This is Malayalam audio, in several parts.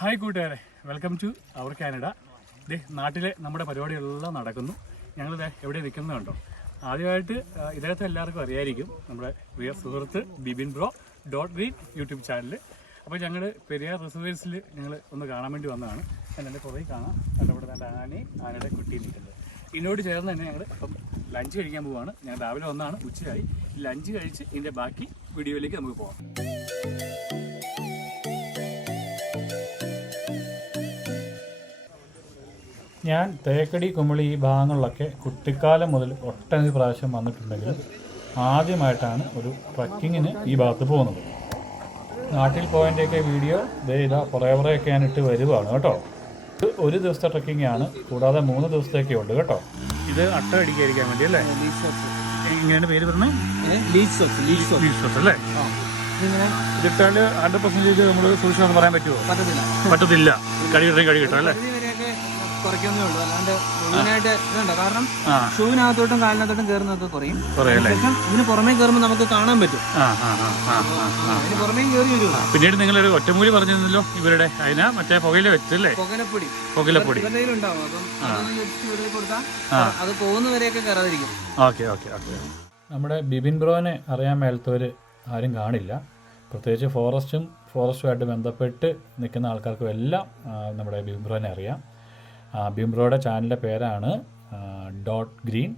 ഹായ് കൂട്ടുകാരെ, വെൽക്കം ടു അവർ കാനഡ. നാട്ടിലെ നമ്മുടെ പരിപാടികളെല്ലാം നടക്കുന്നു. ഞങ്ങളിത് എവിടെ നിൽക്കുന്നുണ്ടോ? ആദ്യമായിട്ട് ഇദ്ദേഹത്തെ എല്ലാവർക്കും അറിയായിരിക്കും, നമ്മുടെ പ്രിയ സുഹൃത്ത് Bibin bro .green YouTube channel. അപ്പോൾ ഞങ്ങൾ പെരിയാർ റിസർവേഴ്സിൽ ഞങ്ങൾ ഒന്ന് കാണാൻ വേണ്ടി വന്നതാണ്. എൻ്റെ പുറകെ കാണാം, അവിടെ നല്ല ആനയുടെ കുട്ടി നിൽക്കുന്നത്. ഇതിനോട് ചേർന്ന് തന്നെ ഞങ്ങൾ ഇപ്പം ലഞ്ച് കഴിക്കാൻ പോവുകയാണ്. ഞാൻ രാവിലെ വന്നതാണ്, ഉച്ചയായി. ലഞ്ച് കഴിച്ച് ഇതിൻ്റെ ബാക്കി വീഡിയോയിലേക്ക് നമുക്ക് പോകാം. ഞാൻ തേക്കടി, കുമളി ഈ ഭാഗങ്ങളിലൊക്കെ കുട്ടിക്കാലം മുതൽ ഒട്ടനവധി പ്രാവശ്യം വന്നിട്ടുണ്ടെങ്കിലും ആദ്യമായിട്ടാണ് ഒരു ട്രക്കിങ്ങിന് ഈ ഭാഗത്ത് പോകുന്നത്. നാട്ടിൽ പോയതിൻ്റെയൊക്കെ വീഡിയോ ഇതാ കുറേയൊക്കെ ഞാൻ ഇട്ട് വരുവാണ് കേട്ടോ. ഒരു ദിവസത്തെ ട്രക്കിംഗ് ആണ്, കൂടാതെ 3 ദിവസത്തേക്ക് ഉണ്ട് കേട്ടോ. ഇത് അട്ട അടിക്കാതിരിക്കാൻ വേണ്ടി അല്ലേ? ഇങ്ങനെയാണ് പേര് പറഞ്ഞത്, അല്ലേ? ഇതിട്ടാൽ 100% നമ്മൾ സൂക്ഷിച്ചെന്ന് പറയാൻ പറ്റുമോ? പറ്റത്തില്ല. കടി കിട്ടും അല്ലേ? കുറയ്ക്കുന്നേ ഉള്ളൂ, അല്ലാണ്ട് മുഴുവനായിട്ട് ഇതുണ്ട്. കാരണം ഷൂവിനകത്തോട്ടും കാലിനകത്തോട്ടും കയറുന്നതൊക്കെ കുറയും. ഇതിന് പുറമേ കയറുമ്പോൾ നമുക്ക് കാണാൻ പറ്റും. അതിന് പുറമേ കയറി വരും. പിന്നീട് നിങ്ങളൊരു ഒറ്റമൂലി പറഞ്ഞിരുന്നല്ലോ ഇവരുടെ, അതിനാ മറ്റേ പുകയില വെച്ചല്ലേ? പുകയിലപ്പൊടി ഉണ്ടാവും. അപ്പം കൊടുത്താൽ അത് പോകുന്നവരെയൊക്കെ കയറാതിരിക്കും. ഓക്കെ. നമ്മുടെ ബിബിൻ ബ്രോനെ അറിയാൻ മേലത്തവർ ആരും കാണില്ല. പ്രത്യേകിച്ച് ഫോറസ്റ്റുമായിട്ട് ബന്ധപ്പെട്ട് നിൽക്കുന്ന ആൾക്കാർക്കും എല്ലാം നമ്മുടെ ബിബിൻ ബ്രോനെ അറിയാം. ബിബിൻ ബ്രോയുടെ ചാനലിൻ്റെ പേരാണ് .green.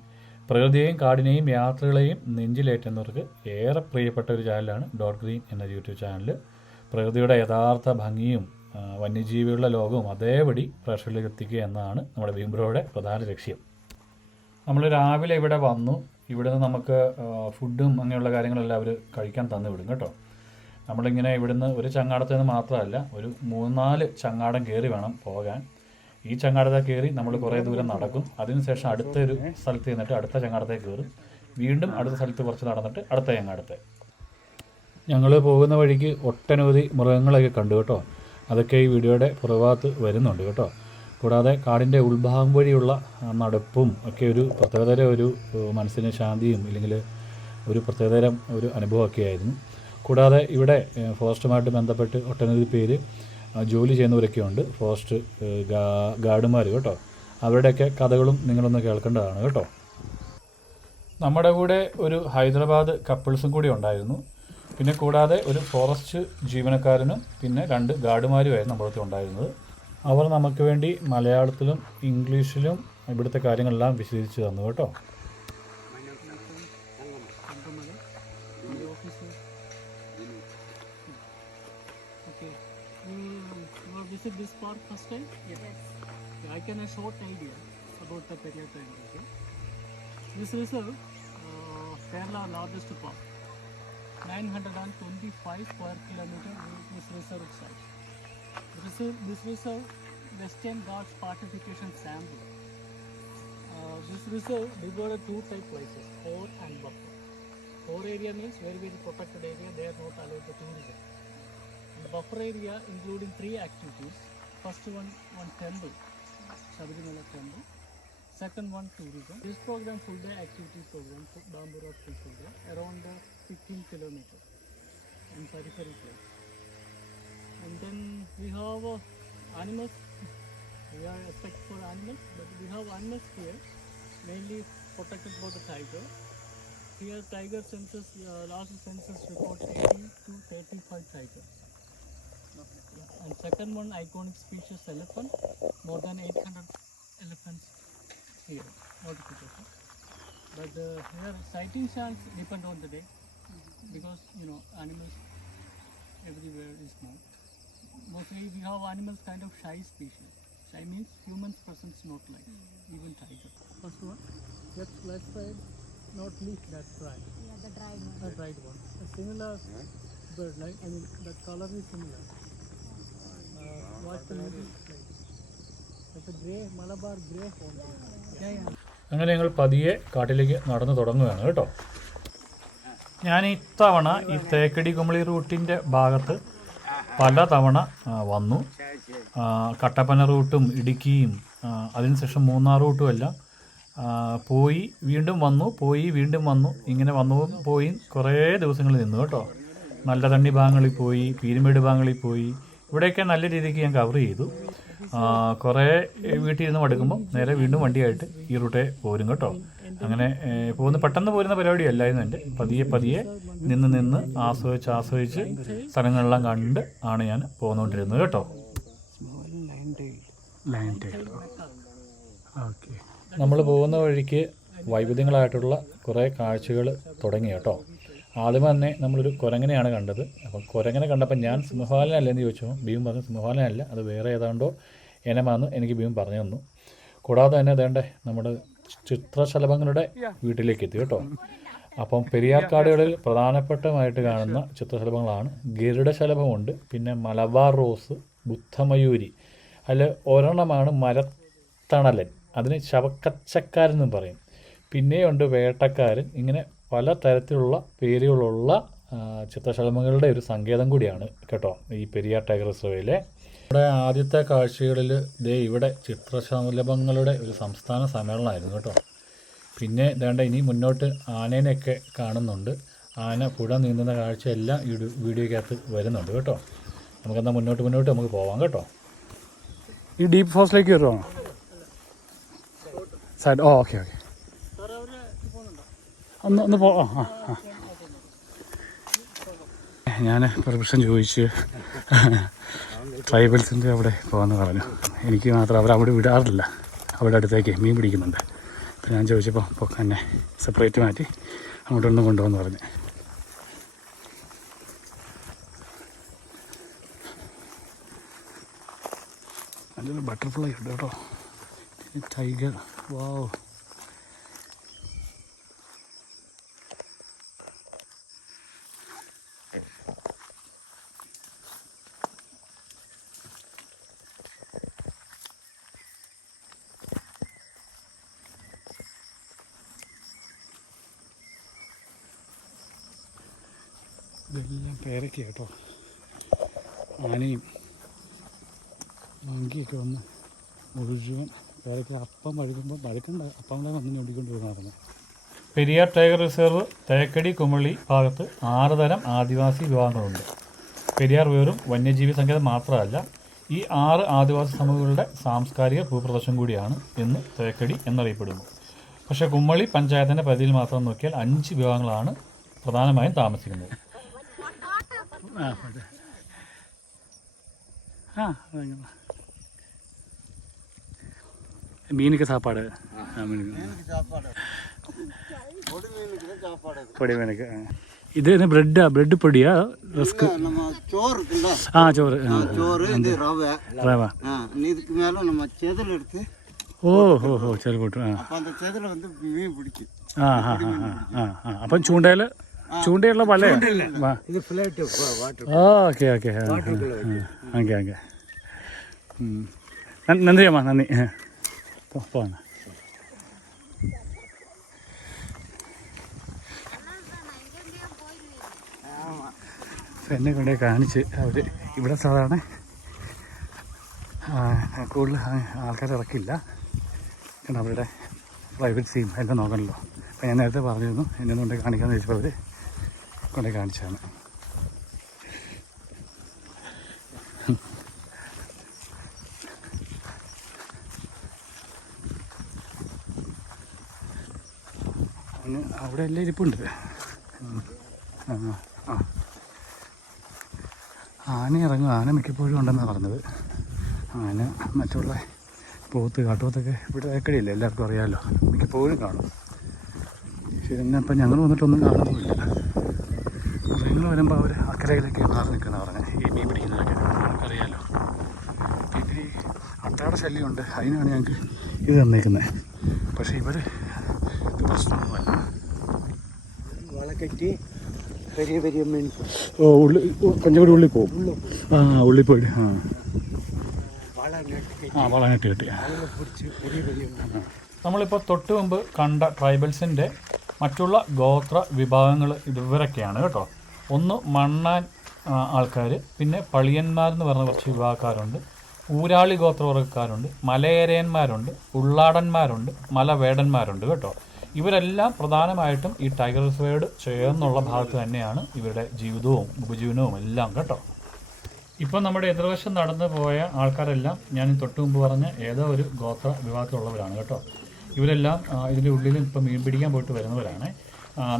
പ്രകൃതിയെയും കാടിനെയും യാത്രകളെയും നെഞ്ചിലേറ്റുന്നവർക്ക് ഏറെ പ്രിയപ്പെട്ട ഒരു ചാനലാണ് .green എന്ന യൂട്യൂബ് ചാനൽ. പ്രകൃതിയുടെ യഥാർത്ഥ ഭംഗിയും വന്യജീവികളുടെ ലോകവും അതേപടി പ്രേക്ഷകരിലേക്ക് എത്തിക്കുക എന്നതാണ് നമ്മുടെ ബിബിൻ ബ്രോയുടെ പ്രധാന ലക്ഷ്യം. നമ്മൾ രാവിലെ ഇവിടെ വന്നു. ഇവിടെ നിന്ന് നമുക്ക് ഫുഡും അങ്ങനെയുള്ള കാര്യങ്ങളെല്ലാം അവർ കഴിക്കാൻ തന്നു വിടും കേട്ടോ. നമ്മളിങ്ങനെ ഇവിടുന്ന് ഒരു ചങ്ങാടത്തിൽ നിന്ന് മാത്രമല്ല, ഒരു 3-4 ചങ്ങാടം കയറി വേണം പോകാൻ. ഈ ചങ്ങാടത്തെ കയറി നമ്മൾ കുറേ ദൂരം നടക്കും. അതിനുശേഷം അടുത്തൊരു സ്ഥലത്ത് ചെന്നിട്ട് അടുത്ത ചങ്ങാടത്തേക്ക് കയറും. വീണ്ടും അടുത്ത സ്ഥലത്ത് കുറച്ച് നടന്നിട്ട് അടുത്ത ചങ്ങാടത്തെ. ഞങ്ങൾ പോകുന്ന വഴിക്ക് ഒട്ടനവധി മൃഗങ്ങളൊക്കെ കണ്ടു കേട്ടോ. അതൊക്കെ ഈ വീഡിയോയുടെ പുറഭാഗത്ത് വരുന്നുണ്ട് കേട്ടോ. കൂടാതെ കാടിൻ്റെ ഉൾഭാഗം വഴിയുള്ള നടപ്പും ഒക്കെ ഒരു പ്രത്യേകതര ഒരു മനസ്സിന് ശാന്തിയും ഇല്ലെങ്കിൽ ഒരു പ്രത്യേകതരം ഒരു അനുഭവമൊക്കെ ആയിരുന്നു. കൂടാതെ ഇവിടെ ഫോറസ്റ്റുമായിട്ട് ബന്ധപ്പെട്ട് ഒട്ടനവധി പേര് ജോലി ചെയ്യുന്നവരൊക്കെ ഉണ്ട്, ഫോറസ്റ്റ് ഗാർഡുമാർ കേട്ടോ. അവരുടെയൊക്കെ കഥകളും നിങ്ങളൊന്ന് കേൾക്കേണ്ടതാണ് കേട്ടോ. നമ്മുടെ കൂടെ ഒരു ഹൈദരാബാദ് കപ്പിൾസും കൂടി ഉണ്ടായിരുന്നു. പിന്നെ കൂടാതെ ഒരു ഫോറസ്റ്റ് ജീവനക്കാരനും പിന്നെ 2 ഗാർഡുമാരുമായിരുന്നു നമ്മുടെ ഉണ്ടായിരുന്നത്. അവർ നമുക്ക് വേണ്ടി മലയാളത്തിലും ഇംഗ്ലീഷിലും ഇവിടുത്തെ കാര്യങ്ങളെല്ലാം വിശദീകരിച്ച് തന്നു കേട്ടോ. Visit this park first time? Yes. I can a short idea about the Periyar Triangle. Okay? This reserve, Kerala largest park, 925 square kilometer. This reserve size. This reserve, Western Ghats Partification Sample. This reserve divided 2 type places, core and buffer. Core area means very protected area. They are not allowed to tourism. The buffer area including 3 activities. First one temple, Sabarimala temple. Second one tourism. This program full day activity program, Bamboo Rock Tree program, around 15 kilometers in periphery place. And then we have animals. We are respect for animals, but we have animals here, mainly protected by the tiger. Here tiger census, last census reports 80 to 35 tigers. And second one, iconic species elephant, more than 800 elephants here, notification. But here sighting chance depend on the day, because animals everywhere is more. Mostly we have animals kind of shy species. Shy means humans presence not like, even tiger. First one, left side, not leaf, that dried. Yeah, the dried one. The dried one. A similar bird, like the color is similar. അങ്ങനെ ഞങ്ങൾ പതിയെ കാട്ടിലേക്ക് നടന്നു തുടങ്ങുകയാണ് കേട്ടോ. ഞാൻ ഇത്തവണ ഈ തേക്കടി കുമളി റൂട്ടിൻ്റെ ഭാഗത്ത് പല തവണ വന്നു. കട്ടപ്പന റൂട്ടും ഇടുക്കിയും അതിനുശേഷം മൂന്നാർ റൂട്ടും എല്ലാം പോയി വീണ്ടും വന്നു, പോയി വീണ്ടും വന്നു, ഇങ്ങനെ വന്നു പോയി കുറേ ദിവസങ്ങൾ നിന്നു കേട്ടോ. നല്ല തണ്ണി ഭാഗങ്ങളിൽ പോയി, പീരുമേട് ഭാഗങ്ങളിൽ പോയി, ഇവിടെയൊക്കെ നല്ല രീതിക്ക് ഞാൻ കവർ ചെയ്തു. കുറേ വീട്ടിൽ നിന്ന് മടുക്കുമ്പോൾ നേരെ വീണ്ടും വണ്ടിയായിട്ട് ഈ റൂട്ടേ പോരും കേട്ടോ. അങ്ങനെ പെട്ടെന്ന് പോരുന്ന പരിപാടിയല്ലായിരുന്നു എൻ്റെ. പതിയെ നിന്ന് ആസ്വദിച്ച് സ്ഥലങ്ങളെല്ലാം കണ്ട് ആണ് ഞാൻ പോന്നുകൊണ്ടിരുന്നത് കേട്ടോ. നമ്മൾ പോകുന്ന വഴിക്ക് വൈവിധ്യങ്ങളായിട്ടുള്ള കുറേ കാഴ്ചകൾ തുടങ്ങി കേട്ടോ. ആദ്യം തന്നെ നമ്മളൊരു കുരങ്ങനെയാണ് കണ്ടത്. അപ്പം കുരങ്ങനെ കണ്ടപ്പോൾ ഞാൻ സിംഹവാലനല്ലെന്ന് ചോദിച്ചു. ബീം പറഞ്ഞു സിംഹവാലനല്ല, അത് വേറെ ഏതാണ്ടോ ഇനമാണെന്ന് എനിക്ക് ബീം പറഞ്ഞു തന്നു. കൂടാതെ തന്നെ അതേണ്ടേ നമ്മുടെ ചിത്രശലഭങ്ങളുടെ വീട്ടിലേക്ക് എത്തി കേട്ടോ. അപ്പം പെരിയാർ കാടുകളിൽ പ്രധാനപ്പെട്ടമായിട്ട് കാണുന്ന ചിത്രശലഭങ്ങളാണ്. ഗരുഡശലഭമുണ്ട്, പിന്നെ മലബാർ റോസ്, ബുദ്ധമയൂരി, അതിൽ ഒരെണ്ണമാണ് മരത്തണലൻ, അതിന് ശവക്കച്ചക്കാരെന്നും പറയും. പിന്നെയുണ്ട് വേട്ടക്കാരൻ. ഇങ്ങനെ പല തരത്തിലുള്ള പേരുകളുള്ള ചിത്രശലഭങ്ങളുടെ ഒരു സങ്കേതം കൂടിയാണ് കേട്ടോ ഈ പെരിയാർ ടൈഗർ റിസർവിലെ. ഇവിടെ ആദ്യത്തെ കാഴ്ചകളിൽ ഇവിടെ ചിത്രശലഭങ്ങളുടെ ഒരു സംസ്ഥാന സമ്മേളനമായിരുന്നു കേട്ടോ. പിന്നെ ഇനി മുന്നോട്ട് ആനേനെയൊക്കെ കാണുന്നുണ്ട്. ആന പുഴ നീന്തുന്ന കാഴ്ചയെല്ലാം ഈ വീഡിയോയ്ക്കകത്ത് വരുന്നുണ്ട് കേട്ടോ. നമുക്കെന്നാൽ മുന്നോട്ട് നമുക്ക് പോവാം കേട്ടോ. ഈ ഡീപ്പ് ഫോറസ്റ്റിലേക്ക് വരുമോ സൈഡ്? ഓക്കെ ഒന്ന് പോ. ഞാൻ പെർമിഷൻ ചോദിച്ച് ട്രൈബൽസിൻ്റെ അവിടെ പോകാമെന്ന് പറഞ്ഞു. എനിക്ക് മാത്രം അവരവിടെ വിടാറില്ല, അവിടെ അടുത്തേക്ക് മീൻ പിടിക്കുന്നുണ്ട്. അപ്പോൾ ഞാൻ ചോദിച്ചപ്പോൾ എന്നെ സെപ്പറേറ്റ് മാറ്റി അങ്ങോട്ടൊന്നും കൊണ്ടുപോകാമെന്ന് പറഞ്ഞു. നല്ലൊരു ബട്ടർഫ്ലൈ ഉണ്ട് കേട്ടോ, ടൈഗർ. വാവ്, ഇതെല്ലാം പേരയ്ക്ക കേട്ടോ. ആനയും മങ്കിയൊക്കെ വന്ന് മുഴുവൻ പേരയ്ക്ക അപ്പം വഴുക്കണ്ട അപ്പം വന്ന് ഞൊടിക്കൊണ്ടിരുന്നു. പെരിയാർ ടൈഗർ റിസർവ് തേക്കടി കുമളി ഭാഗത്ത് 6 തരം ആദിവാസി വിഭാഗങ്ങളുണ്ട്. പെരിയാർ വെറും വന്യജീവി സങ്കേതം മാത്രമല്ല, ഈ 6 ആദിവാസി സമൂഹങ്ങളുടെ സാംസ്കാരിക ഭൂപ്രദേശം കൂടിയാണ് എന്ന് തേക്കടി എന്നറിയപ്പെടുന്നു. പക്ഷേ കുമളി പഞ്ചായത്തിൻ്റെ പരിധിയിൽ മാത്രം നോക്കിയാൽ 5 വിഭാഗങ്ങളാണ് പ്രധാനമായും താമസിക്കുന്നത്. மீனுக்கு சாப்பாடு, பொடி மீனுக்கு. இது என்ன பிரெட் பொடியா? ரஸ்க் நம்ம சோறு இருக்குல்ல, சோறு இது ரவை. இதுக்கு மேல நம்ம செதில் எடுத்து சரி போட்டு அப்போ அந்த செதில் வந்து மீன் பிடிக்கும். അപ്പം ചൂണ്ടയുള്ള വല. ഇത് ഫ്ലാറ്റ് വാട്ടർ. ഓക്കെ നന്ദി അമ്മ, നന്ദി. പോവാ. എന്നെ കൊണ്ടേ കാണിച്ച് അവർ ഇവിടെ സാധാരണ കൂടുതൽ ആൾക്കാർ ഇറക്കില്ല, കാരണം അവരുടെ പ്രൈവറ്റ്സിയും എല്ലാം നോക്കണമല്ലോ. അപ്പം ഞാൻ നേരത്തെ പറഞ്ഞിരുന്നു എന്നെ കൊണ്ടേ കാണിക്കാമെന്ന് ചോദിച്ചപ്പോൾ അവർ കൊണ്ടേ കാണിച്ചാണ്. അവിടെ എല്ലാം ഇരിപ്പുണ്ട്. ആന ഇറങ്ങും, ആന മിക്കപ്പോഴും ഉണ്ടെന്നാണ് പറഞ്ഞത്. ആന മറ്റുള്ള പോത്ത് കാട്ടുപോത്തൊക്കെ ഇവിടെ തേക്കടിയില്ല, എല്ലാവർക്കും അറിയാമല്ലോ, മിക്കപ്പോഴും കാണും. ശരി, അപ്പം ഞങ്ങൾ വന്നിട്ടൊന്നും കാണുന്നില്ല. നിങ്ങൾ വരുമ്പോൾ അവർ അക്കരയിലൊക്കെ മാറി നിൽക്കുന്ന പറഞ്ഞത്, ഈ മീൻ പിടിക്കുന്നതൊക്കെ നമുക്കറിയാമല്ലോ. പിന്നെ ഈ അട്ടയുടെ ശല്യമുണ്ട്, അതിനാണ് ഞങ്ങൾക്ക് ഇത് തന്നേക്കുന്നത്. പക്ഷേ ഇവർ പ്രശ്നമൊന്നുമല്ല. വളക്കെട്ടി പെരിയ പെരിയ മീൻ ഉള്ളി കൊഞ്ചം കൂടി ഉള്ളിൽ പോവും. ഉള്ളിൽ പോയിട്ട് വളം കെട്ടി നമ്മളിപ്പോൾ തൊട്ട് മുമ്പ് കണ്ട ട്രൈബൽസിൻ്റെ മറ്റുള്ള ഗോത്ര വിഭാഗങ്ങൾ ഇവരൊക്കെയാണ് കേട്ടോ. ഒന്ന് മണ്ണാൻ ആൾക്കാർ, പിന്നെ പളിയന്മാരെന്ന് പറഞ്ഞ കുറച്ച് വിഭാഗക്കാരുണ്ട്, ഊരാളി ഗോത്രവർഗ്ഗക്കാരുണ്ട്, മലയേരയന്മാരുണ്ട്, ഉള്ളാടന്മാരുണ്ട്, മലവേടന്മാരുണ്ട് കേട്ടോ. ഇവരെല്ലാം പ്രധാനമായിട്ടും ഈ ടൈഗർ റിസർവേഡ് ചേർന്നുള്ള ഭാഗത്ത് തന്നെയാണ് ഇവരുടെ ജീവിതവും ഉപജീവനവും എല്ലാം കേട്ടോ. ഇപ്പം നമ്മുടെ എതിർവശം നടന്നു പോയ ആൾക്കാരെല്ലാം ഞാൻ തൊട്ട് മുമ്പ് പറഞ്ഞ ഏതോ ഒരു ഗോത്ര വിഭാഗത്തിലുള്ളവരാണ് കേട്ടോ. ഇവരെല്ലാം ഇതിൻ്റെ ഉള്ളിൽ ഇപ്പം മീൻ പിടിക്കാൻ പോയിട്ട് വരുന്നവരാണ്.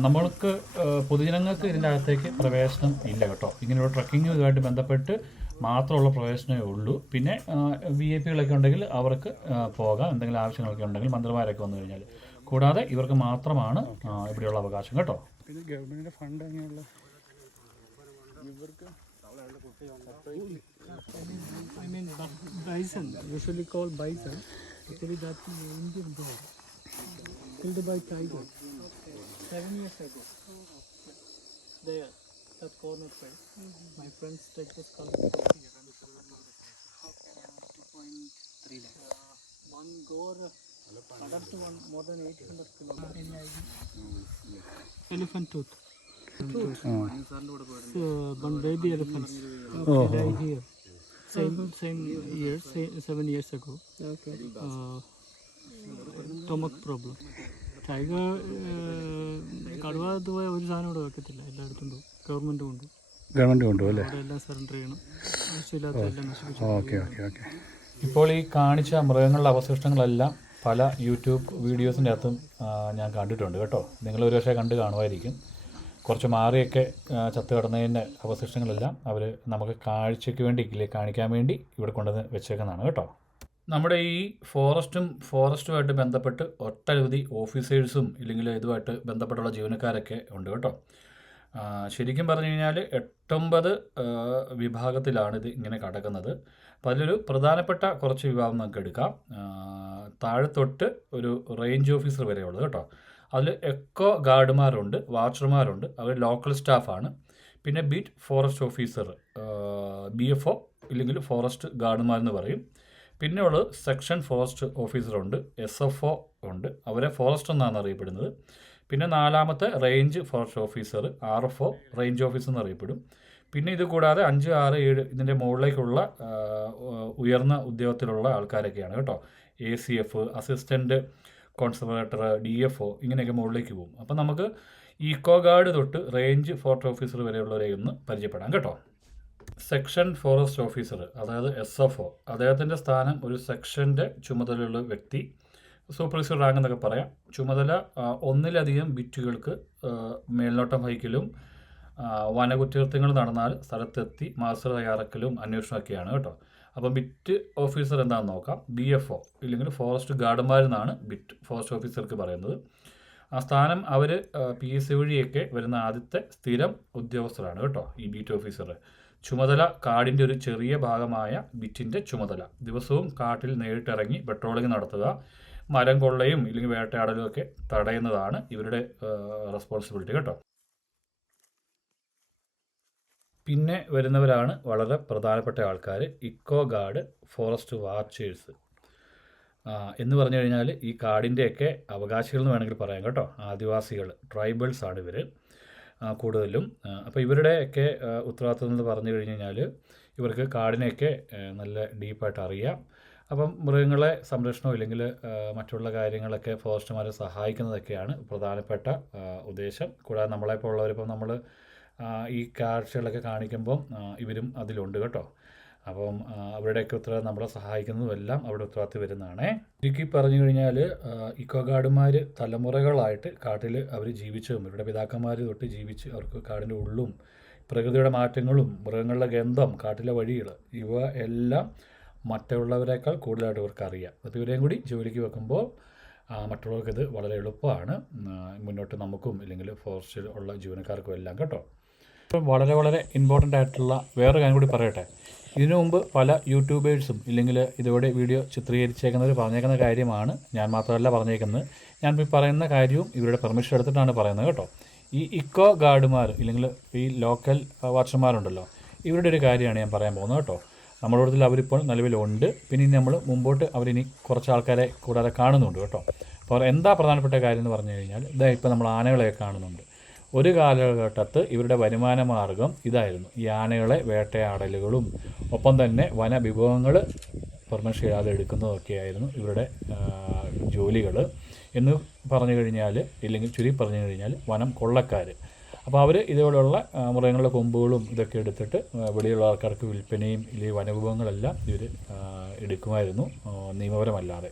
നമ്മൾക്ക് പൊതുജനങ്ങൾക്ക് ഇതിൻ്റെ അകത്തേക്ക് പ്രവേശനം ഇല്ല കേട്ടോ. ഇങ്ങനെയുള്ള ട്രക്കിങ്ങുമായിട്ട് ബന്ധപ്പെട്ട് മാത്രമുള്ള പ്രവേശനമേ ഉള്ളൂ. പിന്നെ VIP-കളൊക്കെ ഉണ്ടെങ്കിൽ അവർക്ക് പോകാം, എന്തെങ്കിലും ആവശ്യങ്ങളൊക്കെ ഉണ്ടെങ്കിൽ മന്ത്രിമാരൊക്കെ വന്നു കഴിഞ്ഞാൽ. കൂടാതെ ഇവർക്ക് മാത്രമാണ് ഇവിടെയുള്ള അവകാശം കേട്ടോ. പിന്നെ ഗവൺമെൻറ്റിൻ്റെ ഫണ്ട് അങ്ങനെയുള്ള ഇവർക്ക് I mean bison, usually called bison. Actually that's an Indian dog killed by tiger 7 years ago. There, that corner side. My friends take this color here and 2.3 lakhs. One gore adult one more than 800 kilos. Elephant tooth. One baby elephants died here. Same year, 7 years ago. Okay. Stomach problem. Tiger കടുവ ഇതുപോയ ഒരു സാധനം ഇവിടെ വെക്കത്തില്ല, എല്ലായിടത്തും ഉണ്ട്. ഗവൺമെൻറ് കൊണ്ടുപോകും അല്ലേ? എല്ലാം സറണ്ടർ ചെയ്യണം, ആവശ്യമില്ലാത്ത എല്ലാം നശിപ്പിച്ചു. Okay okay okay. ഇപ്പോൾ ഈ കാണിച്ച മൃഗങ്ങളുടെ അവശിഷ്ടങ്ങളെല്ലാം പല യൂട്യൂബ് വീഡിയോസിൻ്റെ അകത്തും ഞാൻ കണ്ടിട്ടുണ്ട് കേട്ടോ. നിങ്ങൾ ഒരു പക്ഷേ കണ്ട് കാണുമായിരിക്കും. കുറച്ച് മാറിയൊക്കെ ചത്ത് കിടന്നതിൻ്റെ അവശിഷ്ടങ്ങളെല്ലാം അവർ നമുക്ക് കാഴ്ചയ്ക്ക് വേണ്ടി കാണിക്കാൻ വേണ്ടി ഇവിടെ കൊണ്ടുവന്ന് വെച്ചേക്കുന്നതാണ് കേട്ടോ. നമ്മുടെ ഈ ഫോറസ്റ്റുമായിട്ട് ബന്ധപ്പെട്ട് ഒട്ടനവധി ഓഫീസേഴ്സും ഇല്ലെങ്കിൽ ഇതുമായിട്ട് ബന്ധപ്പെട്ടുള്ള ജീവനക്കാരൊക്കെ ഉണ്ട് കേട്ടോ. ശരിക്കും പറഞ്ഞു കഴിഞ്ഞാൽ 8-9 വിഭാഗത്തിലാണ് ഇത് ഇങ്ങനെ കിടക്കുന്നത്. അപ്പോൾ അതിലൊരു പ്രധാനപ്പെട്ട കുറച്ച് വിഭാഗം നമുക്ക് എടുക്കാം. താഴെ തൊട്ട് ഒരു റേഞ്ച് ഓഫീസർ വരെയുള്ളത് കേട്ടോ. അതിൽ എക്കോ ഗാർഡുമാരുണ്ട്, വാച്ചർമാരുണ്ട്, അവർ ലോക്കൽ സ്റ്റാഫാണ്. പിന്നെ ബീറ്റ് ഫോറസ്റ്റ് ഓഫീസർ, BFO ഇല്ലെങ്കിൽ ഫോറസ്റ്റ് ഗാർഡുമാരെന്ന് പറയും. പിന്നെ ഉള്ളത് സെക്ഷൻ ഫോറസ്റ്റ് ഓഫീസറുണ്ട്, SFO ഉണ്ട്, അവരെ ഫോറസ്റ്റ് എന്നാണ് അറിയപ്പെടുന്നത്. പിന്നെ 4-മത്തെ range forest officer, RFO range officer എന്നറിയപ്പെടും. പിന്നെ ഇത് കൂടാതെ 5, 6, 7 ഇതിൻ്റെ മുകളിലേക്കുള്ള ഉയർന്ന ഉദ്യോഗത്തിലുള്ള ആൾക്കാരൊക്കെയാണ് കേട്ടോ. ACF, അസിസ്റ്റൻറ്റ് കോൺസർവേറ്റർ, DFO ഇങ്ങനെയൊക്കെ മുകളിലേക്ക് പോകും. അപ്പം നമുക്ക് ഈക്കോ ഗാർഡ് തൊട്ട് റേഞ്ച് ഫോറസ്റ്റ് ഓഫീസർ വരെയുള്ളവരെ ഒന്ന് പരിചയപ്പെടാം കേട്ടോ. സെക്ഷൻ ഫോറസ്റ്റ് ഓഫീസർ, അതായത് SFO, അദ്ദേഹത്തിൻ്റെ സ്ഥാനം ഒരു സെക്ഷൻ്റെ ചുമതലയുള്ള വ്യക്തി, സൂപ്പർവൈസർ റാങ്ക് എന്നൊക്കെ പറയാം. ചുമതല ഒന്നിലധികം ബിറ്റുകൾക്ക് മേൽനോട്ടം വഹിക്കലും വനകുറ്റകൃത്യങ്ങൾ നടന്നാൽ സ്ഥലത്തെത്തി മാസ്റ്റർ തയ്യാറാക്കലും അന്വേഷണമൊക്കെയാണ് കേട്ടോ. അപ്പം ബിറ്റ് ഓഫീസർ എന്താണെന്ന് നോക്കാം. BFO ഇല്ലെങ്കിൽ ഫോറസ്റ്റ് ഗാർഡന്മാരെന്നാണ് ബിറ്റ് ഫോറസ്റ്റ് ഓഫീസർക്ക് പറയുന്നത്. ആ സ്ഥാനം അവർ PSC വഴിയൊക്കെ വരുന്ന ആദ്യത്തെ സ്ഥിരം ഉദ്യോഗസ്ഥരാണ് കേട്ടോ ഈ ബീറ്റ് ഓഫീസർ. ചുമതല കാടിൻ്റെ ഒരു ചെറിയ ഭാഗമായ ബിറ്റിൻ്റെ ചുമതല. ദിവസവും കാട്ടിൽ നേരിട്ടിറങ്ങി പെട്രോളിംഗ് നടത്തുക, മരം കൊള്ളയും ഇല്ലെങ്കിൽ വേട്ടയാടലും ഒക്കെ തടയുന്നതാണ് ഇവരുടെ റെസ്പോൺസിബിലിറ്റി കേട്ടോ. പിന്നെ വരുന്നവരാണ് വളരെ പ്രധാനപ്പെട്ട ആൾക്കാർ, ഇക്കോ ഗാർഡ്, ഫോറസ്റ്റ് വാച്ചേഴ്സ് എന്ന് പറഞ്ഞു കഴിഞ്ഞാൽ ഈ കാടിൻ്റെയൊക്കെ അവകാശികൾ എന്ന് വേണമെങ്കിൽ പറയാം കേട്ടോ. ആദിവാസികൾ, ട്രൈബൽസ് ആണ് ഇവർ കൂടുതലും. അപ്പോൾ ഇവരുടെയൊക്കെ ഉത്തരവാദിത്വം എന്ന് പറഞ്ഞു കഴിഞ്ഞ് കഴിഞ്ഞാൽ ഇവർക്ക് കാടിനെയൊക്കെ നല്ല ഡീപ്പായിട്ട് അറിയാം. അപ്പം മൃഗങ്ങളെ സംരക്ഷണമോ ഇല്ലെങ്കിൽ മറ്റുള്ള കാര്യങ്ങളൊക്കെ ഫോറസ്റ്റുമാരെ സഹായിക്കുന്നതൊക്കെയാണ് പ്രധാനപ്പെട്ട ഉദ്ദേശം. കൂടാതെ നമ്മളെപ്പോൾ ഉള്ളവരിപ്പം നമ്മൾ ഈ കാഴ്ചകളൊക്കെ കാണിക്കുമ്പം ഇവരും അതിലുണ്ട് കേട്ടോ. അപ്പം അവരുടെയൊക്കെ ഉത്തരവാദിത്തം നമ്മളെ സഹായിക്കുന്നതും എല്ലാം അവിടെ ഉത്തരവാദിത്തം വരുന്നതാണ്. ചുരുക്കി പറഞ്ഞു കഴിഞ്ഞാൽ ഇക്കോ ഗാർഡുമാർ തലമുറകളായിട്ട് കാട്ടിൽ അവർ ജീവിച്ചതും ഇവരുടെ പിതാക്കന്മാർ തൊട്ട് ജീവിച്ച് അവർക്ക് കാടിൻ്റെ ഉള്ളും പ്രകൃതിയുടെ മാറ്റങ്ങളും മൃഗങ്ങളുടെ ഗന്ധം, കാട്ടിലെ വഴികൾ, ഇവ എല്ലാം മറ്റുള്ളവരെക്കാൾ കൂടുതലായിട്ട് ഇവർക്ക് അറിയാം. അപ്പോൾ ഇവരെയും കൂടി ജോലിക്ക് വെക്കുമ്പോൾ മറ്റുള്ളവർക്ക് ഇത് വളരെ എളുപ്പമാണ് മുന്നോട്ട് നമുക്കും ഇല്ലെങ്കിൽ ഫോറസ്റ്റിൽ ഉള്ള ജീവനക്കാർക്കും എല്ലാം കേട്ടോ. ഇപ്പം വളരെ ഇമ്പോർട്ടൻ്റ് ആയിട്ടുള്ള വേറൊരു കാര്യം കൂടി പറയട്ടെ. ഇതിനു മുമ്പ് പല യൂട്യൂബേഴ്സും ഇല്ലെങ്കിൽ ഇതോടെ വീഡിയോ ചിത്രീകരിച്ചേക്കുന്നവർ പറഞ്ഞേക്കുന്ന കാര്യമാണ്, ഞാൻ മാത്രമല്ല പറഞ്ഞേക്കുന്നത്. ഞാൻ ഈ പറയുന്ന കാര്യവും ഇവരുടെ പെർമിഷൻ എടുത്തിട്ടാണ് പറയുന്നത് കേട്ടോ. ഈ ഇക്കോ ഗാർഡുമാർ ഇല്ലെങ്കിൽ ഈ ലോക്കൽ വാച്ചർമാരുണ്ടല്ലോ, ഇവരുടെ ഒരു കാര്യമാണ് ഞാൻ പറയാൻ പോകുന്നത് കേട്ടോ. നമ്മുടെ കൂട്ടത്തിൽ അവരിപ്പോൾ നിലവിലുണ്ട്. പിന്നെ ഇനി നമ്മൾ മുമ്പോട്ട് അവരിനി കുറച്ച് ആൾക്കാരെ കൂടാതെ കാണുന്നുണ്ട് കേട്ടോ. അപ്പോൾ എന്താ പ്രധാനപ്പെട്ട കാര്യം എന്ന് പറഞ്ഞു കഴിഞ്ഞാൽ ഇപ്പോൾ നമ്മൾ ആനകളെയൊക്കെ കാണുന്നുണ്ട്. ഒരു കാലഘട്ടത്ത് ഇവരുടെ വരുമാന മാർഗം ഇതായിരുന്നു, ഈ ആനകളെ വേട്ടയാടലുകളും ഒപ്പം തന്നെ വനവിഭവങ്ങൾ പെർമിഷൻ ചെയ്യാതെ എടുക്കുന്നതൊക്കെയായിരുന്നു ഇവരുടെ ജോലികൾ എന്ന് പറഞ്ഞു കഴിഞ്ഞാൽ, ഇല്ലെങ്കിൽ ചുരുക്കി പറഞ്ഞു കഴിഞ്ഞാൽ വനം കൊള്ളക്കാർ. അപ്പോൾ അവർ ഇതേപോലെയുള്ള മൃഗങ്ങളുടെ കൊമ്പുകളും ഇതൊക്കെ എടുത്തിട്ട് വെളിയുള്ള ആൾക്കാർക്ക് വിൽപ്പനയും ഈ വനവിഭവങ്ങളെല്ലാം ഇവർ എടുക്കുമായിരുന്നു നിയമപരമല്ലാതെ.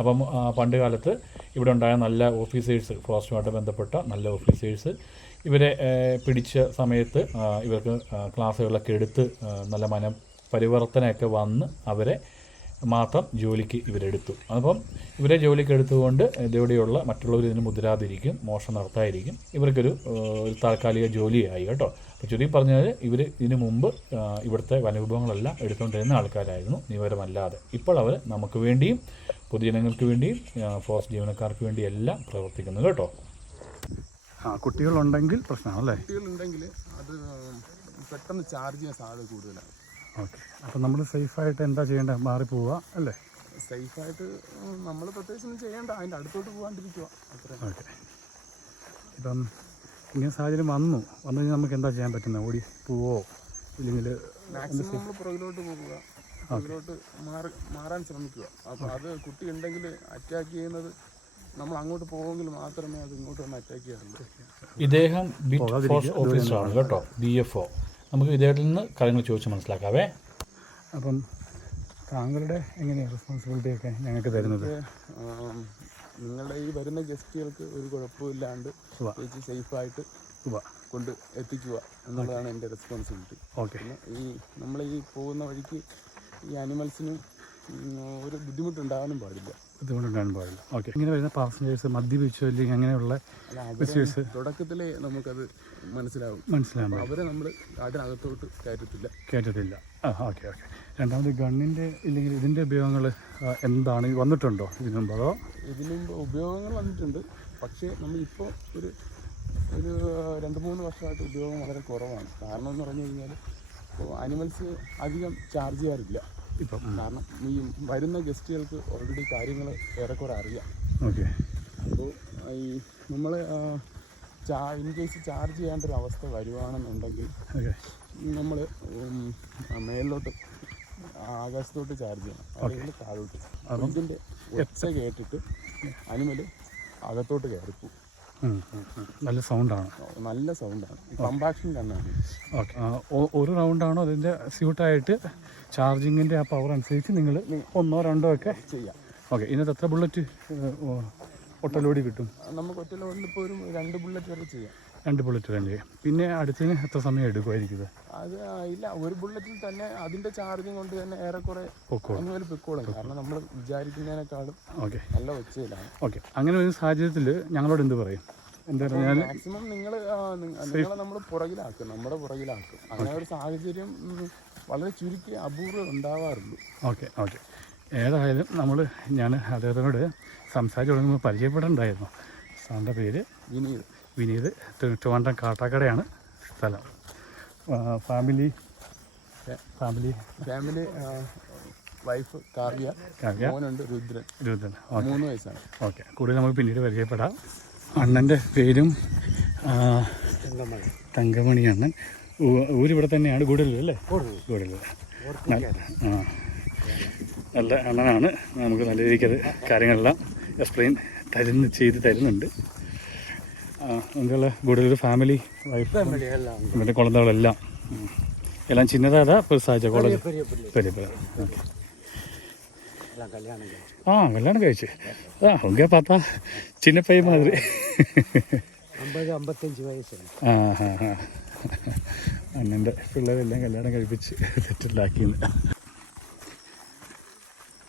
അപ്പം പണ്ട് കാലത്ത് ഇവിടെ ഉണ്ടായ നല്ല ഓഫീസേഴ്സ്, ഫോറസ്റ്റുമായിട്ട് ബന്ധപ്പെട്ട നല്ല ഓഫീസേഴ്സ് ഇവരെ പിടിച്ച സമയത്ത് ഇവർക്ക് ക്ലാസ്സുകളൊക്കെ എടുത്ത് നല്ല മനപരിവർത്തനമൊക്കെ വന്ന് അവരെ മാത്രം ജോലിക്ക് ഇവരെടുത്തു. അപ്പം ഇവരെ ജോലിക്ക് എടുത്തുകൊണ്ട് ഇതോടെയുള്ള മറ്റുള്ളവർ ഇതിന് മുതിരാതിരിക്കും, മോഷണം നടത്താതിരിക്കും. ഇവർക്കൊരു താൽക്കാലിക ജോലിയായി കേട്ടോ. അപ്പോൾ ചുരുക്കി പറഞ്ഞാൽ ഇവർ ഇതിനു മുമ്പ് ഇവിടുത്തെ വനവിഭവങ്ങളെല്ലാം എടുത്തുകൊണ്ടിരുന്ന ആൾക്കാരായിരുന്നു നിയമപരമല്ലാതെ. ഇപ്പോൾ അവർ നമുക്ക് വേണ്ടിയും പൊതുജനങ്ങൾക്ക് വേണ്ടിയും ഫോറസ്റ്റ് ജീവനക്കാർക്ക് വേണ്ടിയും എല്ലാം പ്രവർത്തിക്കുന്നു കേട്ടോ. കുട്ടികളുണ്ടെങ്കിൽ പ്രശ്നമാണല്ലേ? കുട്ടികളുണ്ടെങ്കിൽ അത് പെട്ടെന്ന് ചാർജ് ചെയ്യാൻ സാധ്യത കൂടുതലാണ്. ഓക്കെ, അപ്പം നമ്മൾ സേഫായിട്ട് എന്താ ചെയ്യേണ്ടത്? മാറിപ്പോവുക അല്ലേ? സേഫായിട്ട് നമ്മൾ പ്രത്യേകിച്ചൊന്നും ചെയ്യേണ്ട, അതിൻ്റെ അടുത്തോട്ട് പോകാണ്ടിരിക്കുക അത്ര. ഓക്കെ, ഇപ്പം ഇങ്ങനെ സാഹചര്യം വന്നു കഴിഞ്ഞാൽ നമുക്ക് എന്താ ചെയ്യാൻ പറ്റുന്നത്? ഓടി പോവോ ഇല്ലെങ്കിൽ മാക്സിമം നമ്മൾ പുറകിലോട്ട് പോകുക, പുറകിലോട്ട് മാറാൻ ശ്രമിക്കുക. അപ്പോൾ അത് കുട്ടി ഉണ്ടെങ്കിൽ അറ്റാക്ക് ചെയ്യുന്നത് നമ്മൾ അങ്ങോട്ട് പോകുമെങ്കിൽ മാത്രമേ അത് ഇങ്ങോട്ട് വന്ന് അറ്റാക്ക് ചെയ്യാറുള്ളൂ. ഇദ്ദേഹം ബിറ്റ് ഫോഴ്സ് ഓഫീസറാണ് കേട്ടോ, BFO. നമുക്ക് ഇദ്ദേഹത്തിൽ നിന്ന് കാര്യങ്ങൾ ചോദിച്ച് മനസ്സിലാക്കാവേ. അപ്പം താങ്കളുടെ എങ്ങനെയാണ് റെസ്പോൺസിബിലിറ്റിയൊക്കെ ഞങ്ങൾക്ക് തരുന്നത്? നിങ്ങളുടെ ഈ വരുന്ന ഗസ്റ്റുകൾക്ക് ഒരു കുഴപ്പമില്ലാണ്ട് സേഫായിട്ട് കൊണ്ട് എത്തിക്കുക എന്നുള്ളതാണ് എൻ്റെ റെസ്പോൺസിബിലിറ്റി. ഓക്കെ, പിന്നെ നമ്മൾ ഈ പോകുന്ന വഴിക്ക് ഈ ആനിമൽസിന് ഒരു ബുദ്ധിമുട്ടുണ്ടാകാനും പാടില്ല. ഓക്കെ, ഇങ്ങനെ വരുന്ന പാസഞ്ചേഴ്സ് മദ്യപിച്ചോ ഇല്ലെങ്കിൽ അങ്ങനെയുള്ള തുടക്കത്തിലേ നമുക്കത് മനസ്സിലാവും. അവരെ നമ്മൾ കാട്ടിനകത്തോട്ട് കയറ്റത്തില്ല. ഓക്കെ. രണ്ടാമത് ഗണ്ണിൻ്റെ ഇല്ലെങ്കിൽ ഇതിൻ്റെ ഉപയോഗങ്ങൾ എന്താണ് വന്നിട്ടുണ്ടോ ഇതിനു മുമ്പ്? അതോ ഇതിനു മുമ്പ് ഉപയോഗങ്ങൾ വന്നിട്ടുണ്ട്, പക്ഷേ നമ്മളിപ്പോൾ ഒരു 2-3 വർഷമായിട്ട് ഉപയോഗം വളരെ കുറവാണ്. കാരണം എന്ന് പറഞ്ഞു കഴിഞ്ഞാൽ ഇപ്പോൾ ആനിമൽസ് അധികം ചാർജ് ചെയ്യാറില്ല ഇപ്പം. കാരണം ഈ വരുന്ന ഗസ്റ്റുകൾക്ക് ഓൾറെഡി കാര്യങ്ങൾ ഏറെക്കുറെ അറിയാം. ഓക്കെ, അപ്പോൾ ഈ നമ്മൾ ഇൻ കേസ് ചാർജ് ചെയ്യേണ്ടൊരു അവസ്ഥ വരുവാണെന്നുണ്ടെങ്കിൽ നമ്മൾ മേളിലോട്ട് ആകാശത്തോട്ട് ചാർജ് ചെയ്യണം, അല്ലെങ്കിൽ താഴോട്ട്. ഇതിൻ്റെ ഒച്ച കേട്ടിട്ട് അനിമൽ അകത്തോട്ട് കയറിപ്പോ. നല്ല സൗണ്ടാണ്. കമ്പാക്ഷൻ കണ്ണാണ്. ഓക്കെ, ഒരു റൗണ്ടാണോ അതിൻ്റെ സ്യൂട്ടായിട്ട് ചാർജിങ്ങിൻ്റെ ആ പവർ അനുസരിച്ച് നിങ്ങൾ 1 or 2 ഒക്കെ ചെയ്യാം. ഓക്കെ, ഇതിനകത്ത് എത്ര ബുള്ളറ്റ് ഒറ്റലോടി കിട്ടും? നമുക്ക് ഒറ്റലോടിൽ ഇപ്പോൾ ഒരു 2 ബുള്ളറ്റ് വരെ ചെയ്യാം. 2 ബുള്ളറ്റ് തന്നെ. പിന്നെ അടുത്തതിന് എത്ര സമയം എടുക്കുമായിരിക്കും? അത് ഇല്ല, ഒരു ബുള്ളറ്റിൽ തന്നെ അതിൻ്റെ ചാർജിങ് കൊണ്ട് തന്നെ ഏറെക്കുറെ അനിമൽ പൊക്കോളും. കാരണം നമ്മൾ വിചാരിക്കുന്നതിനേക്കാളും നല്ല ഒച്ചയിലാണ്. ഓക്കെ, അങ്ങനെ ഒരു സാഹചര്യത്തിൽ ഞങ്ങളോട് എന്ത് പറയും? എന്താ പറഞ്ഞാൽ മാക്സിമം നിങ്ങളെ നമ്മൾ പുറകിലാക്കും, നമ്മുടെ പുറകിലാക്കും. അങ്ങനെ ഒരു സാഹചര്യം വളരെ ചുരുക്കി അപൂർവം ഉണ്ടാവാറുള്ളൂ. ഓക്കെ, ഏതായാലും ഞാൻ അദ്ദേഹത്തിനോട് സംസാരിച്ച് തുടങ്ങുമ്പോൾ പരിചയപ്പെടേണ്ടായിരുന്നു. സാറിൻ്റെ പേര് വിനീത്. ട്രിവാൻഡ്രം കാട്ടാക്കടയാണ് സ്ഥലം. ഫാമിലി വൈഫ് കാവ്യ, മോനുണ്ട് രുദ്രൻ. 3 വയസ്സാണ്. ഓക്കെ, കൂടുതൽ നമുക്ക് പിന്നീട് പരിചയപ്പെടാം. അണ്ണൻ്റെ പേരും തങ്കമണി അണ്ണൻ. ഊരിവിടെ തന്നെയാണ്, ഗൂഡല്ലൂർ അല്ലേ? ഗൂഡല്ലൂർ. നല്ല അണ്ണനാണ്. നമുക്ക് നല്ല രീതിക്ക് കാര്യങ്ങളെല്ലാം എക്സ്പ്ലെയിൻ ചെയ്ത് തരുന്നുണ്ട്. നമുക്കുള്ള ഗൂഡല്ലൂർ ഫാമിലി, വൈഫ്, പിന്നെ കുളന്തകളെല്ലാം எல்லாம் சின்னதாக பெருசாச்சா காலேஜ்? பெரிய கல்யாணம் கழிச்சு. அவங்க பார்த்தா சின்ன பையன் மாதிரி. 50-55 വയസ്സ്. അണ്ണൻ്റെ പിള്ളേരെല്ലാം കല്യാണം കഴിപ്പിച്ച് സെറ്റിലാക്കിയെന്ന്.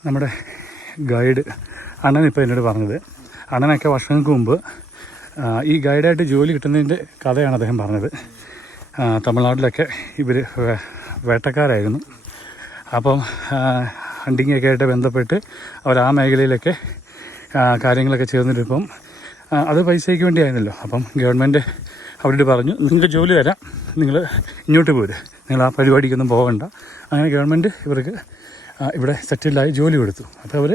നമ്മുടെ ഗൈഡ് അണ്ണൻ ഇപ്പോൾ എന്നോട് പറഞ്ഞത്, അണ്ണനൊക്കെ വർഷങ്ങൾക്ക് മുമ്പ് ഈ ഗൈഡായിട്ട് ജോലി കിട്ടുന്നതിൻ്റെ കഥയാണ് അദ്ദേഹം പറഞ്ഞത്. തമിഴ്നാട്ടിലൊക്കെ ഇവർ വേട്ടക്കാരായിരുന്നു. അപ്പം ഹണ്ടിങ്ങൊക്കെ ആയിട്ട് ബന്ധപ്പെട്ട് അവർ ആ മേഖലയിലൊക്കെ കാര്യങ്ങളൊക്കെ ചേർന്നിട്ടിപ്പം അത് പൈസയ്ക്ക് വേണ്ടിയായിരുന്നല്ലോ. അപ്പം ഗവൺമെൻറ് അവരോട് പറഞ്ഞു, നിങ്ങൾക്ക് ജോലി തരാം, നിങ്ങൾ ഇങ്ങോട്ട് പോര്, നിങ്ങൾ ആ പരിപാടിക്കൊന്നും പോകണ്ട. അങ്ങനെ ഗവൺമെൻറ് ഇവർക്ക് ഇവിടെ സെറ്റിൽഡായി ജോലി കൊടുത്തു. അപ്പോൾ അവർ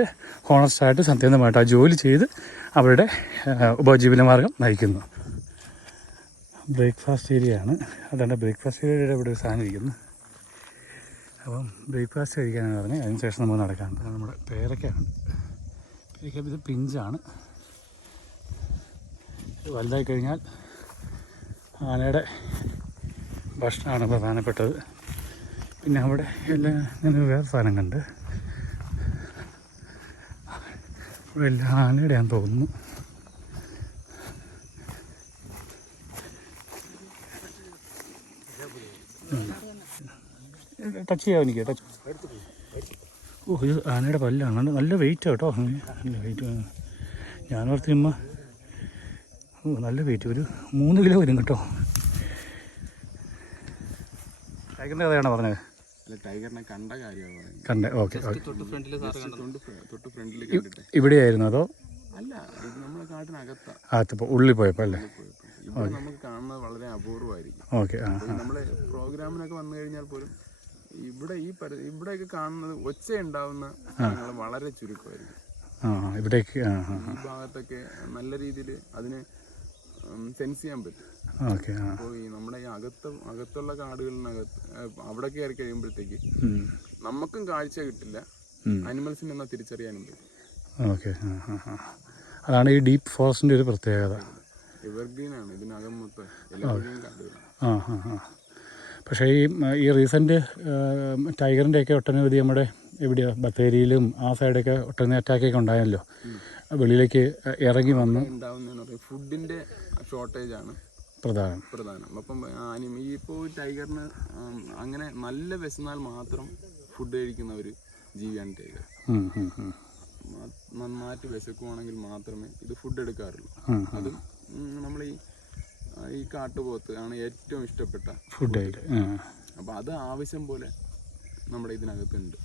ഹോണസ്റ്റായിട്ട് സത്യസന്ധമായിട്ട് ആ ജോലി ചെയ്ത് അവരുടെ ഉപജീവന മാർഗം നയിക്കുന്നു. ബ്രേക്ക്ഫാസ്റ്റ് ഏരിയയാണ്. അതാണ് ബ്രേക്ക്ഫാസ്റ്റ് ഏരിയയുടെ ഇവിടെ ഒരു സാധനം ഇരിക്കുന്നു. അപ്പം ബ്രേക്ക്ഫാസ്റ്റ് കഴിക്കാനാണ് പറഞ്ഞത്. അതിനുശേഷം നമ്മൾ നടക്കാം. നമ്മുടെ പേരക്കയാണ്. പേരക്ക ഇത് പിഞ്ചാണ്. വലുതായി കഴിഞ്ഞാൽ ആനയുടെ ഭക്ഷണമാണ് പ്രധാനപ്പെട്ടത്. പിന്നെ അവിടെ എല്ലാം ഇങ്ങനെ വേറെ സാധനം കണ്ട് ഇവിടെ എല്ലാം ആനയുടെയാന്ന് തോന്നുന്നു. ടച്ച് ചെയ്യാം എനിക്ക് ടച്ച്. ഓ ഇത് ആനയുടെ പല്ലാണ്, നല്ല വെയിറ്റ് കേട്ടോ. നല്ല വെയിറ്റ്. ഞാനോർത്ത് ചുമ്മാ ഓ നല്ല വെയിറ്റ്, ഒരു 3 കിലോ വരും കേട്ടോ. ടൈഗറിൻ്റെ കഥയാണോ പറഞ്ഞത്? അല്ല, ടൈഗറിനെ കണ്ട കാര്യമാണ് കണ്ടേ. Okay okay. തൊട്ട് ഫ്രണ്ടിൽ കണ്ടിട്ട് ഇവിടെയായിരുന്നു അതോ? അല്ല, ഇത് നമ്മളെ കാട്ടിനകത്താ. ഇപ്പോൾ ഉള്ളിൽ പോയപ്പോൾ അല്ലേ? ഇവിടെ നമുക്ക് കാണുന്നത് വളരെ അപൂർവമായിരിക്കും. ഓക്കെ. ആ നമ്മള് പ്രോഗ്രാമിനൊക്കെ വന്നു കഴിഞ്ഞാൽ പോലും ഇവിടെ ഇവിടെയൊക്കെ കാണുന്നത് ഒച്ച ഉണ്ടാവുന്ന സ്ഥലങ്ങൾ വളരെ ചുരുക്കമായിരിക്കും. ഇവിടേക്ക് ഈ ഭാഗത്തൊക്കെ നല്ല രീതിയിൽ അതിന് സെൻസ് ചെയ്യാൻ പറ്റും. ഓക്കെ. അപ്പോൾ ഈ നമ്മുടെ ഈ അകത്തുള്ള കാടുകളിനകത്ത് അവിടെ കയറി കഴിയുമ്പോഴത്തേക്ക് നമുക്കും കാഴ്ച കിട്ടില്ല, അനിമൽസിനെ എന്നാൽ തിരിച്ചറിയാനും പറ്റും. ഓക്കെ. അതാണ് ഈ ഡീപ്പ് ഫോറസ്റ്റിൻ്റെ ഒരു പ്രത്യേകത. എവർഗ്രീൻ ആണ് ഇതിനകം മൊത്തം എല്ലാവരുടെയും കാടുകൾ. പക്ഷേ ഈ റീസെൻറ്റ് ടൈഗറിൻ്റെയൊക്കെ ഒട്ടനവധി നമ്മുടെ എവിടെയാണ് ബത്തേരിയിലും ആ സൈഡൊക്കെ ഒട്ടനവധി അറ്റാക്കൊക്കെ ഉണ്ടായല്ലോ. വെളിയിലേക്ക് ഇറങ്ങി വന്ന് ഉണ്ടാവുന്നതെന്ന് പറയും ഫുഡിൻ്റെ ഷോർട്ടേജ് ആണ് പ്രധാനം. അപ്പം ഈ ഇപ്പോൾ ടൈഗറിന് അങ്ങനെ നല്ല വിശന്നാൽ മാത്രം ഫുഡ് കഴിക്കുന്ന ഒരു ജീവിയാണ് ടൈഗർ. നന്നായിട്ട് വിശക്കുവാണെങ്കിൽ മാത്രമേ ഇത് ഫുഡ് എടുക്കാറുള്ളൂ. അതും നമ്മൾ ഈ കാട്ടുപോത്ത് ആണ് ഏറ്റവും ഇഷ്ടപ്പെട്ട ഫുഡായിട്ട്. അപ്പം അത് ആവശ്യം പോലെ നമ്മുടെ ഇതിനകത്തുണ്ട്,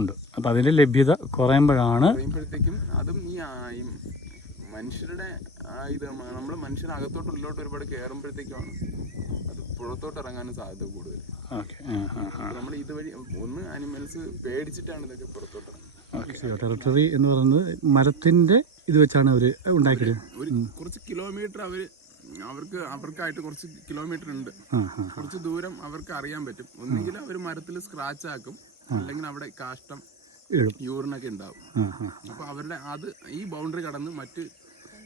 ഉണ്ട്. അപ്പം അതിൻ്റെ ലഭ്യത കുറയുമ്പോഴത്തേക്കും അതും ഈ മനുഷ്യരുടെ ഇത് നമ്മൾ മനുഷ്യനകത്തോട്ട് ഉള്ളിലോട്ട് ഒരുപാട് കയറുമ്പോഴത്തേക്കുമാണ് അത് പുറത്തോട്ട് ഇറങ്ങാനും സാധ്യത കൂടുതൽ. നമ്മൾ ഇതുവഴി ഒന്ന് അനിമൽസ് പേടിച്ചിട്ടാണ് ഇതൊക്കെ പുറത്തോട്ട് ഇറങ്ങുന്നത്. ടെറിട്ടറി എന്ന് പറയുന്നത് മരത്തിൻ്റെ ഇത് വെച്ചാണ് അവർ ഉണ്ടാക്കിയത്. ഒരു കുറച്ച് കിലോമീറ്റർ അവർക്കായിട്ട് കുറച്ച് കിലോമീറ്റർ ഉണ്ട്. കുറച്ച് ദൂരം അവർക്ക് അറിയാൻ പറ്റും. ഒന്നുകിൽ അവർ മരത്തിൽ സ്ക്രാച്ച് ആക്കും, അല്ലെങ്കിൽ അവിടെ കാഷ്ടം യൂറിനൊക്കെ ഉണ്ടാവും. അപ്പൊ അവരുടെ ഈ ബൗണ്ടറി കടന്ന് മറ്റ്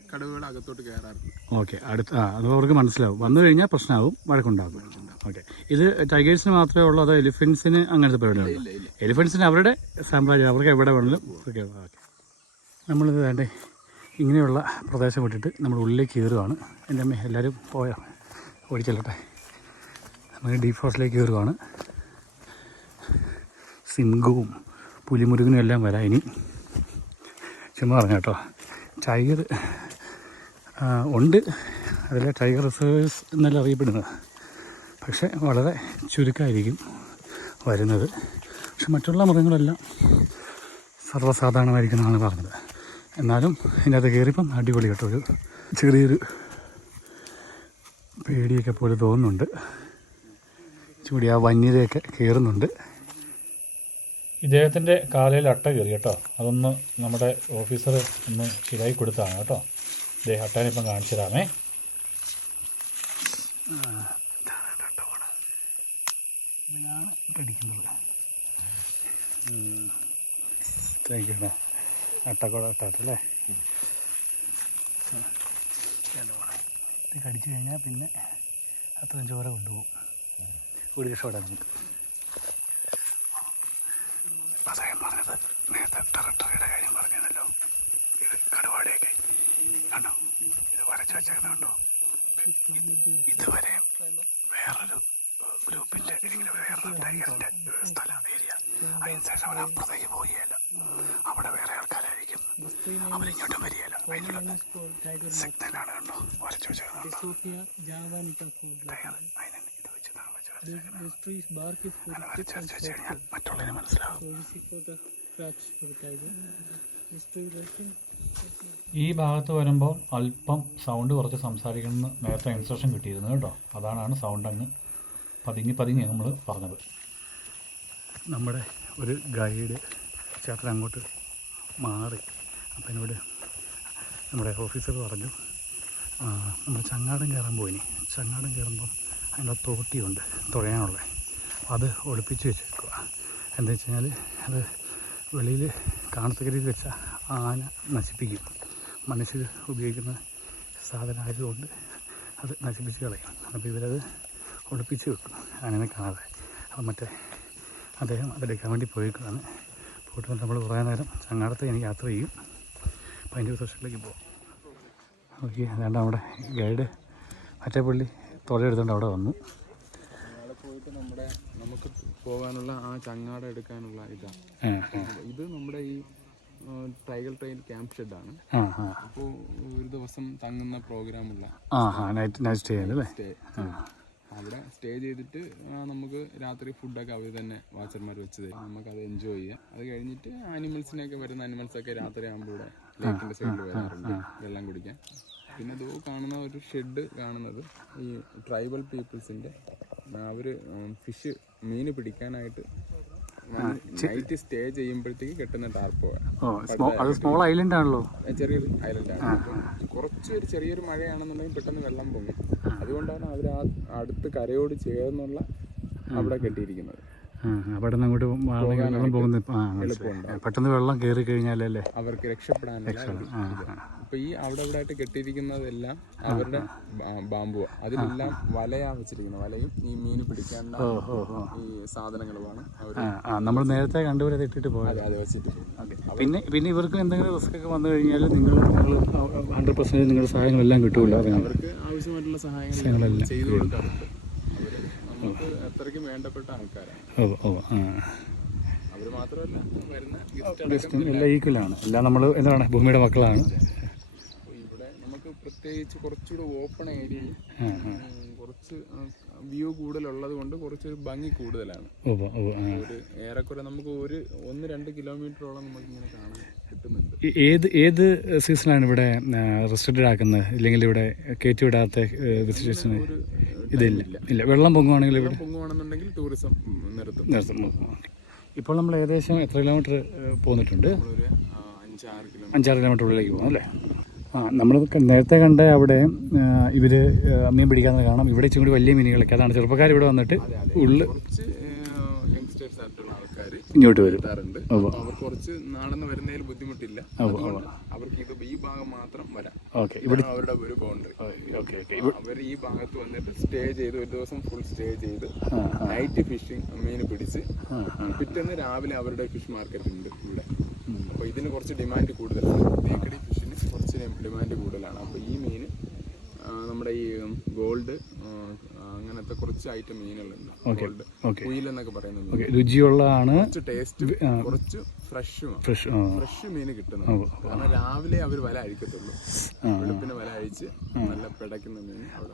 കടവുകളുടെ അകത്തോട്ട് കയറാറുണ്ട്. ഓക്കെ. അത് അവർക്ക് മനസ്സിലാവും. വന്നു കഴിഞ്ഞാൽ പ്രശ്നമാകും, വഴക്കുണ്ടാകും. ഓക്കെ. ഇത് ടൈഗേഴ്സിന് മാത്രമേ ഉള്ളൂ അതോ എലിഫൻസിന് അങ്ങനത്തെ പരിപാടിയുള്ളൂ? എലിഫൻസിന് അവരുടെ സാമ്രാജ്യം, അവർക്ക് എവിടെ വേണമെങ്കിലും. ഓക്കെ. നമ്മളിത് വേണ്ടേ ഇങ്ങനെയുള്ള പ്രദേശം വിട്ടിട്ട് നമ്മൾ ഉള്ളിലേക്ക് കയറുകയാണ്. എൻ്റെ അമ്മ എല്ലാവരും പോയോ? ഓടിച്ചെല്ലട്ടെ. നമ്മൾ ഡീപ്പ് ഫോറസ്റ്റിലേക്ക് കയറുകയാണ്. സിംഹവും പുലിമുരുകനും എല്ലാം വരാം ഇനി. ചുമ്മാ പറഞ്ഞു കേട്ടോ. ടൈഗർ ഉണ്ട്, അതിലെ ടൈഗർ റിസർവേഴ്സ് എന്നല്ല അറിയപ്പെടുന്നത്. പക്ഷേ വളരെ ചുരുക്കമായിരിക്കും വരുന്നത്. പക്ഷെ മറ്റുള്ള മൃഗങ്ങളെല്ലാം സർവ്വസാധാരണമായിരിക്കുമെന്നാണ് പറഞ്ഞത്. എന്നാലും ഇതിനകത്ത് കയറിയപ്പം അടിപൊളി കേട്ടോ. ഒരു ചെറിയൊരു പേടിയൊക്കെ പോലെ തോന്നുന്നുണ്ട്. ചൂടി ആ വന്യതയൊക്കെ കയറുന്നുണ്ട്. ഇദ്ദേഹത്തിൻ്റെ കാലയിൽ അട്ട കയറി കേട്ടോ. അതൊന്ന് നമ്മുടെ ഓഫീസർ ഒന്ന് ശരിയായി കൊടുത്താണ് കേട്ടോ. ഇദ്ദേഹം അട്ടേനെ കാണിച്ചു തരാമേ. ഇതിനാണ് കടിക്കുന്നത്. കേട്ടോ അട്ടല്ലേ. ഇത് കടിച്ചു കഴിഞ്ഞാൽ പിന്നെ അത്രയും ചോര കൊണ്ടുപോകും. ഒരു രക്ഷപ്പെടാൻ നമുക്ക്. അദ്ദേഹം പറഞ്ഞത് നേരത്തെ ടെറിട്ടറിയുടെ കാര്യം പറഞ്ഞല്ലോ. ഇത് കടുവാടെയൊക്കെ കണ്ടോ, ഇത് വരച്ച് വെച്ചേക്കുന്നത് കണ്ടോ. ഇതുവരെ വേറൊരു ഗ്രൂപ്പിൻ്റെ വേറൊരു ടൈഗറിൻ്റെ സ്ഥലം ഏരിയ. അതിനുശേഷം അവർ അപ്പുറത്തേക്ക് പോവുകയല്ല. അവിടെ വേറെ ആൾക്കാരായിരിക്കും, അവരിങ്ങോട്ടും വരികയല്ല. അതിനുള്ള സിഗ്നലാണ് കണ്ടോ വരച്ച് വെച്ചേക്കുന്നത്. മറ്റുള്ളതിനെ മനസ്സിലാവും. ഈ ഭാഗത്ത് വരുമ്പോൾ അല്പം സൗണ്ട് കുറച്ച് സംസാരിക്കണമെന്ന് നേരത്തെ ഇൻസ്ട്രക്ഷൻ കിട്ടിയിരുന്നു കേട്ടോ. അതാണ് സൗണ്ട് അങ്ങ് പതുങ്ങി നമ്മൾ പറഞ്ഞത്. നമ്മുടെ ഒരു ഗൈഡ് ചേട്ടൻ അങ്ങോട്ട് മാറി. അപ്പം എന്നോട് നമ്മുടെ ഓഫീസർ പറഞ്ഞു നമ്മൾ ചങ്ങാടം കയറാൻ പോയിനി. ചങ്ങാടം കയറുമ്പം അതിൻ്റെ തോട്ടിയുണ്ട് തുഴയാനുള്ള. അത് ഒളിപ്പിച്ച് വെച്ചേക്കുക. എന്താ വെച്ച് കഴിഞ്ഞാൽ അത് വെളിയിൽ കാണത്തക്ക രീതിയിൽ വെച്ചാൽ ആന നശിപ്പിക്കും. മനുഷ്യർ ഉപയോഗിക്കുന്ന സാധനമായതുകൊണ്ട് അത് നശിപ്പിച്ച് കളയും. അപ്പോൾ ഇവരത് ഒളിപ്പിച്ച് വെക്കും ആനനെ കാണാതെ. അപ്പം മറ്റേ അദ്ദേഹം അതെടുക്കാൻ വേണ്ടി പോയിക്കാണ്. പോയിട്ട് നമ്മൾ കുറേ നേരം ചങ്ങാടത്ത് ഇനി യാത്ര ചെയ്യും. അപ്പോൾ അതിൻ്റെ റിസോർട്ടിലേക്ക് പോകും. ഓക്കെ, അതാണ്ട് നമ്മുടെ ഗൈഡ് മറ്റേ പുള്ളി തുഴയെടുത്തുകൊണ്ട് അവിടെ വന്നു. നാളെ പോയിട്ട് നമുക്ക് പോകാനുള്ള ആ ചങ്ങാട എടുക്കാനുള്ള ഇതാണ്. ഇത് നമ്മുടെ ഈ ടൈഗർ ട്രെയിൽ ക്യാമ്പ് ഷെഡാണ്. അപ്പോൾ ഒരു ദിവസം തങ്ങുന്ന പ്രോഗ്രാമുള്ള നൈറ്റ് സ്റ്റേ അല്ലേ? സ്റ്റേ അവിടെ സ്റ്റേ ചെയ്തിട്ട് നമുക്ക് രാത്രി ഫുഡൊക്കെ അവർ തന്നെ വാച്ചർമാർ വെച്ച് തരും. നമുക്കത് എൻജോയ് ചെയ്യാം. അത് കഴിഞ്ഞിട്ട് ആനിമൽസിനൊക്കെ വരുന്ന ആനിമൽസൊക്കെ രാത്രി ആകുമ്പോൾ ഇവിടെ ലേക്കിൻ്റെ സൈഡിൽ വരാറുണ്ട് വെള്ളം കുടിക്കാൻ. പിന്നെ ഇത് കാണുന്ന ഒരു ഷെഡ് കാണുന്നത് ഈ ട്രൈബൽ പീപ്പിൾസിൻ്റെ അവർ ഫിഷ് മീൻ പിടിക്കാനായിട്ട് നൈറ്റ് സ്റ്റേ ചെയ്യുമ്പോഴത്തേക്ക് കെട്ടുന്ന ടാർപ്പോയാണ്. സ്മോൾ ഐലൻഡ് ആണല്ലോ, ചെറിയൊരു ഐലൻഡാണ്. കുറച്ചൊരു ചെറിയൊരു മഴയാണെന്നുണ്ടെങ്കിൽ പെട്ടെന്ന് വെള്ളം പൊങ്ങും. അതുകൊണ്ടാണ് അവർ ആ അടുത്ത് കരയോട് ചേർന്നുള്ള അവിടെ കെട്ടിയിരിക്കുന്നത്. അവിടെ നിന്ന് അങ്ങോട്ട് വെള്ളം പോകുന്നത് പെട്ടെന്ന് വെള്ളം കയറി കഴിഞ്ഞാലല്ലേ അവർക്ക് രക്ഷപ്പെടാനുള്ള. അപ്പൊ ഈ അവിടെ ഇവിടെ ആയിട്ട് കെട്ടിയിരിക്കുന്നതെല്ലാം അവരുടെ ബാമ്പുവ. അതിലെല്ലാം വലയാ വെച്ചിരിക്കുന്നത്. വലയും ഈ മീൻ പിടിക്കാനുള്ള ഈ സാധനങ്ങളുമാണ് നമ്മൾ നേരത്തെ കണ്ടുവരെ ഇട്ടിട്ട് പോയത്. അത് വെച്ചിട്ട് പിന്നെ ഇവർക്ക് എന്തെങ്കിലും റിസ്ക് ഒക്കെ വന്നു കഴിഞ്ഞാൽ നിങ്ങൾ 100% നിങ്ങളുടെ സഹായങ്ങളെല്ലാം കിട്ടുമല്ലോ. അവർക്ക് ആവശ്യമായിട്ടുള്ള സഹായങ്ങളെല്ലാം ചെയ്തു കൊടുക്കാറുണ്ട്. നമുക്ക് അത്രയ്ക്കും വേണ്ടപ്പെട്ട ആൾക്കാരാണ്. അവർ മാത്രമല്ല വരുന്ന എല്ലാം ഈക്വലാണ്. എല്ലാം നമ്മൾ എന്താണ് ഭൂമിയുടെ മക്കളാണ്. ഇവിടെ നമുക്ക് പ്രത്യേകിച്ച് കുറച്ചുകൂടെ ഓപ്പൺ ഏരിയയിൽ കുറച്ച് വ്യൂ കൂടുതലുള്ളത് കൊണ്ട് കുറച്ചൊരു ഭംഗി കൂടുതലാണ്. ഒരു ഏറെക്കുറെ നമുക്ക് 1-2 കിലോമീറ്ററോളം നമുക്ക് ഇങ്ങനെ കാണാൻ കിട്ടുന്നുണ്ട്. ഏത് സീസണാണ് ഇവിടെ റെസ്ട്രിക്റ്റഡ് ആക്കുന്നത്? ഇല്ലെങ്കിൽ ഇവിടെ കയറ്റി വിടാത്ത വിസിറ്റേഴ്സിന് ഇല്ല? വെള്ളം പൊങ്ങുവാണെങ്കിൽ ഇവിടെ പൊങ്ങുവാണെന്നുണ്ടെങ്കിൽ ടൂറിസം നിർത്തും. ഇപ്പോൾ നമ്മൾ ഏകദേശം എത്ര കിലോമീറ്റർ പോന്നിട്ടുണ്ട്? 5-6 കിലോമീറ്റർ ഉള്ളിലേക്ക് പോകും അല്ലേ? നമ്മൾ നേരത്തെ കണ്ട അവിടെ ഇവർ മീൻ പിടിക്കാതെ കാണാം. ഇവിടെ ഇച്ചിരി കൂടി വലിയ മീനുകളൊക്കെ, അതാണ് ചെറുപ്പക്കാർ ഇവിടെ വന്നിട്ട് ഉള്ളിൽ ഇങ്ങോട്ട് വരും. അവർ കുറച്ച് നാളെന്ന് വരുന്നതിൽ ബുദ്ധിമുട്ടില്ല. അവർക്ക് ഇത് ഈ ഭാഗം മാത്രം വരാം. ഇവിടെ അവരുടെ ഒരു ബൗണ്ടറി. അവർ ഈ ഭാഗത്ത് വന്നിട്ട് സ്റ്റേ ചെയ്ത് ഒരു ദിവസം ഫുൾ സ്റ്റേ ചെയ്ത് നൈറ്റ് ഫിഷിങ് മീൻ പിടിച്ച് പിറ്റേന്ന് രാവിലെ അവരുടെ ഫിഷ് മാർക്കറ്റ് ഉണ്ട് ഇവിടെ. അപ്പോൾ ഇതിന് കുറച്ച് ഡിമാൻഡ് കൂടുതലാണ്. തേക്കടി ഫിഷിന് കുറച്ച് ഡിമാൻഡ് കൂടുതലാണ്. അപ്പോൾ ഈ മീൻ നമ്മുടെ ഈ ഗോൾഡ് അങ്ങനത്തെ കുറച്ച് ഐറ്റം മീനുകളുണ്ട്. ഗോൾഡ് കുയിൽ എന്നൊക്കെ പറയുന്നത് രുചിയുള്ളതാണ്. കുറച്ച് ടേസ്റ്റ്, കുറച്ച് ഫ്രഷ് മീൻ കിട്ടുന്നത്. കാരണം രാവിലെ അവർ വല അഴിക്കത്തുള്ളൂ. വെളുപ്പിന് വല അഴിച്ച് നല്ല പിടയ്ക്കുന്ന മീൻ അവിടെ.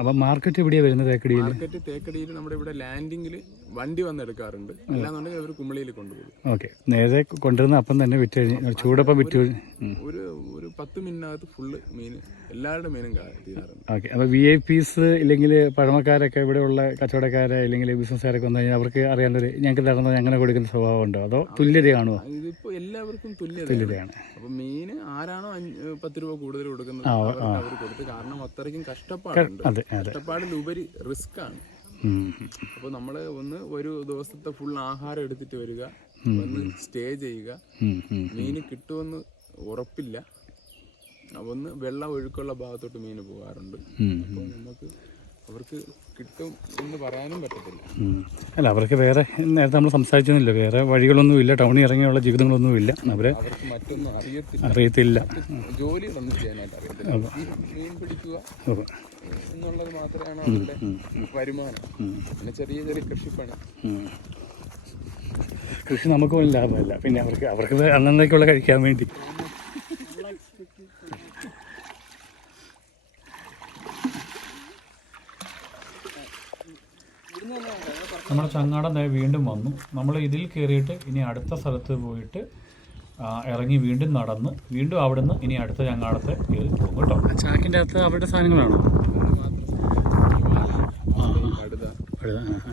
അപ്പൊ മാർക്കറ്റ് എവിടെയാ വരുന്നത്? തേക്കടിയിൽ നമ്മുടെ ഇവിടെ ലാൻഡിങ്ങിൽ വണ്ടി വന്നെടുക്കാറുണ്ട്. അല്ലാന്നുണ്ടെങ്കിൽ അവർ കുമളിയിൽ കൊണ്ടുപോകും. ഓക്കെ, നേരെ കൊണ്ടുവരുന്ന അപ്പം തന്നെ വിറ്റ് കഴിഞ്ഞ് ചൂടപ്പം വിറ്റ് ഒരു 10 മിനിറ്റിനകത്ത് ഫുള്ള് മീൻ എല്ലാവരുടെ മീനും തീരാറുണ്ട്. ഓക്കെ, അപ്പോൾ VIPs ഇല്ലെങ്കിൽ പഴമക്കാരൊക്കെ ഇവിടെയുള്ള കച്ചവടക്കാരെ അല്ലെങ്കിൽ ബിസിനസ്സുകാരൊക്കെ വന്നു കഴിഞ്ഞാൽ അവർക്ക് അറിയാണ്ടൊരു ഞങ്ങൾക്ക് തരുന്നത് അങ്ങനെ കൊടുക്കുന്ന സ്വഭാവം ഉണ്ടോ, അതോ തുല്യത കാണുമോ? ഇതിപ്പോ എല്ലാവർക്കും തുല്യതയാണ്. അപ്പൊ മീന് ആരാണോ 10 രൂപ കൂടുതൽ കൊടുക്കുന്നത് അവർ കൊടുത്ത്. കാരണം അത്രയ്ക്കും കഷ്ടപ്പാടുണ്ട്. കഷ്ടപ്പാടിലുപരി റിസ്ക് ആണ്. അപ്പൊ നമ്മള് ഒരു ദിവസത്തെ ഫുൾ ആഹാരം എടുത്തിട്ട് വരിക, സ്റ്റേ ചെയ്യുക. മീന് കിട്ടുമെന്ന് ഉറപ്പില്ല. ഒന്ന് വെള്ളം ഒഴുക്കുള്ള ഭാഗത്തോട്ട് മീന് പോകാറുണ്ട്. അപ്പോൾ നമുക്ക് അവർക്ക് കിട്ടും എന്ന് പറയാനും പറ്റത്തില്ല. അല്ല, അവർക്ക് വേറെ നേരത്തെ നമ്മൾ സംസാരിച്ചൊന്നുമില്ല, വേറെ വഴികളൊന്നുമില്ല, ടൗണിൽ ഇറങ്ങിയുള്ള ജീവിതങ്ങളൊന്നുമില്ല. അവർക്ക് മറ്റൊന്നും അറിയത്തില്ല, ജോലികളൊന്നും ചെയ്യാനായിട്ട് അറിയത്തില്ല. മീൻ പിടിക്കുക എന്നുള്ളത് മാത്രമാണ് അവരുടെ വരുമാനം. പിന്നെ ചെറിയ ചെറിയ കൃഷിപ്പണി. കൃഷി നമുക്ക് പോലും ലാഭമല്ല, പിന്നെ അവർക്ക് അന്നേക്കുള്ള കഴിക്കാൻ വേണ്ടി. നമ്മുടെ ചങ്ങാടം വീണ്ടും വന്നു. നമ്മൾ ഇതിൽ കയറിയിട്ട് ഇനി അടുത്ത സ്ഥലത്ത് പോയിട്ട് ഇറങ്ങി വീണ്ടും നടന്ന് വീണ്ടും അവിടുന്ന് ഇനി അടുത്ത ചങ്ങാടത്തെ കയറി പോകും കേട്ടോ. ചാക്കിൻ്റെ അകത്ത് അവരുടെ സാധനങ്ങളാണോ?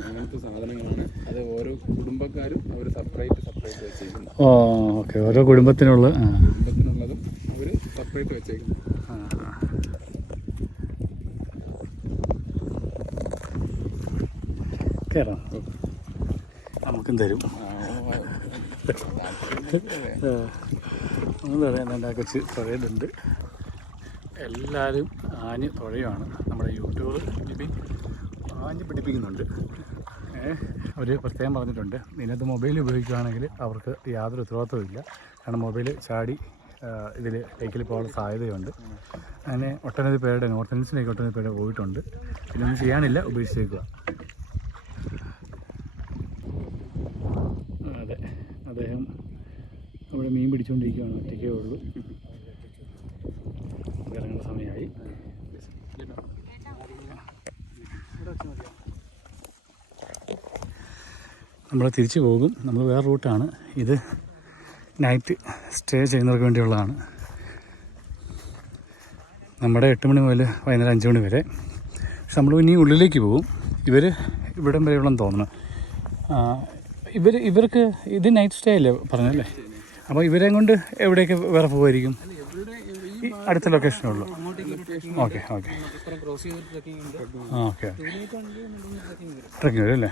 അങ്ങനത്തെ സാധനങ്ങളാണ്. അത് ഓരോ കുടുംബക്കാരും അവർ സെപ്പറേറ്റ് വെച്ചേക്കുന്നത്. ഓക്കെ, ഓരോ കുടുംബത്തിനുള്ളതും അവർ സെപ്പറേറ്റ് വെച്ചേക്കുന്നത്. കയറാം, നമുക്കും തരും. ഒന്നും പറയാൻ കൊച്ച് തുഴയുന്നുണ്ട്. എല്ലാവരും ആഞ്ഞ് തുഴയാണ്. നമ്മുടെ യൂട്യൂബ് ബിബിൻ ആഞ്ഞ് പിടിപ്പിക്കുന്നുണ്ട്. അവർ പ്രത്യേകം പറഞ്ഞിട്ടുണ്ട്, ഇതിനകത്ത് മൊബൈൽ ഉപയോഗിക്കുകയാണെങ്കിൽ അവർക്ക് യാതൊരു ഉത്തരവാദിത്വവും ഇല്ല. കാരണം മൊബൈൽ ചാടി ഇതിൽ ടേക്കിൽ പോകാനുള്ള സാധ്യതയുണ്ട്. അങ്ങനെ ഒട്ടനവധി പേരുടെ നോർത്ത് ഇന്ത്യൻസിലേക്ക് ഒട്ടനവധി പേരുടെ പോയിട്ടുണ്ട്. പിന്നെ ഒന്നും ചെയ്യാനില്ല, ഉപേക്ഷിച്ചേക്കുക. അതെ, അദ്ദേഹം അവിടെ മീൻ പിടിച്ചുകൊണ്ടിരിക്കുകയാണ്. ഒറ്റയ്ക്കേ ഉള്ളൂ. ഇറങ്ങുന്ന സമയമായി. നമ്മൾ തിരിച്ചു പോകും. നമ്മൾ വേറെ റൂട്ടാണ്. ഇത് നൈറ്റ് സ്റ്റേ ചെയ്യുന്നവർക്ക് വേണ്ടിയുള്ളതാണ്. നമ്മുടെ 8 മണി മുതൽ വൈകുന്നേരം 5 മണി വരെ. പക്ഷെ നമ്മൾ ഇനി ഉള്ളിലേക്ക് പോകും. ഇവർ ഇവിടം വരെയുള്ളതെന്ന് തോന്നുന്നു. ഇവർക്ക് ഇത് നൈറ്റ് സ്റ്റേ അല്ലേ പറഞ്ഞല്ലേ? അപ്പോൾ ഇവരെയും കൊണ്ട് എവിടെയൊക്കെ വേറെ പോകുമായിരിക്കും? അടുത്ത ലൊക്കേഷനേ ഉള്ളൂ. ഓക്കെ ഓക്കെ ഓക്കെ ട്രക്കിങ് വരും അല്ലേ?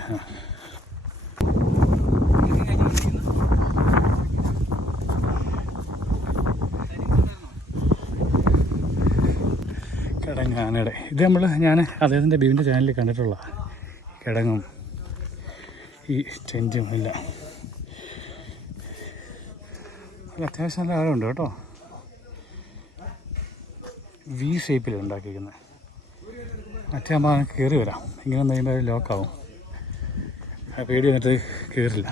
കിടങ്ങ് ആനയുടെ ഇത് ഞാൻ അദ്ദേഹത്തിൻ്റെ ബീവിൻ്റെ ചാനലിൽ കണ്ടിട്ടുള്ള കിടങ്ങും ഈ ടെൻറ്റും എല്ലാം അത്യാവശ്യം നല്ല ആഴമുണ്ട് കേട്ടോ. വി ഷേപ്പിലാണ് ഉണ്ടാക്കിയിരിക്കുന്നത്. മറ്റേ ആകുമ്പോൾ അതിന് കയറി വരാം. ഇങ്ങനെ കഴിയുമ്പോൾ ലോക്കാവും. പേടി വന്നിട്ട് കയറില്ല.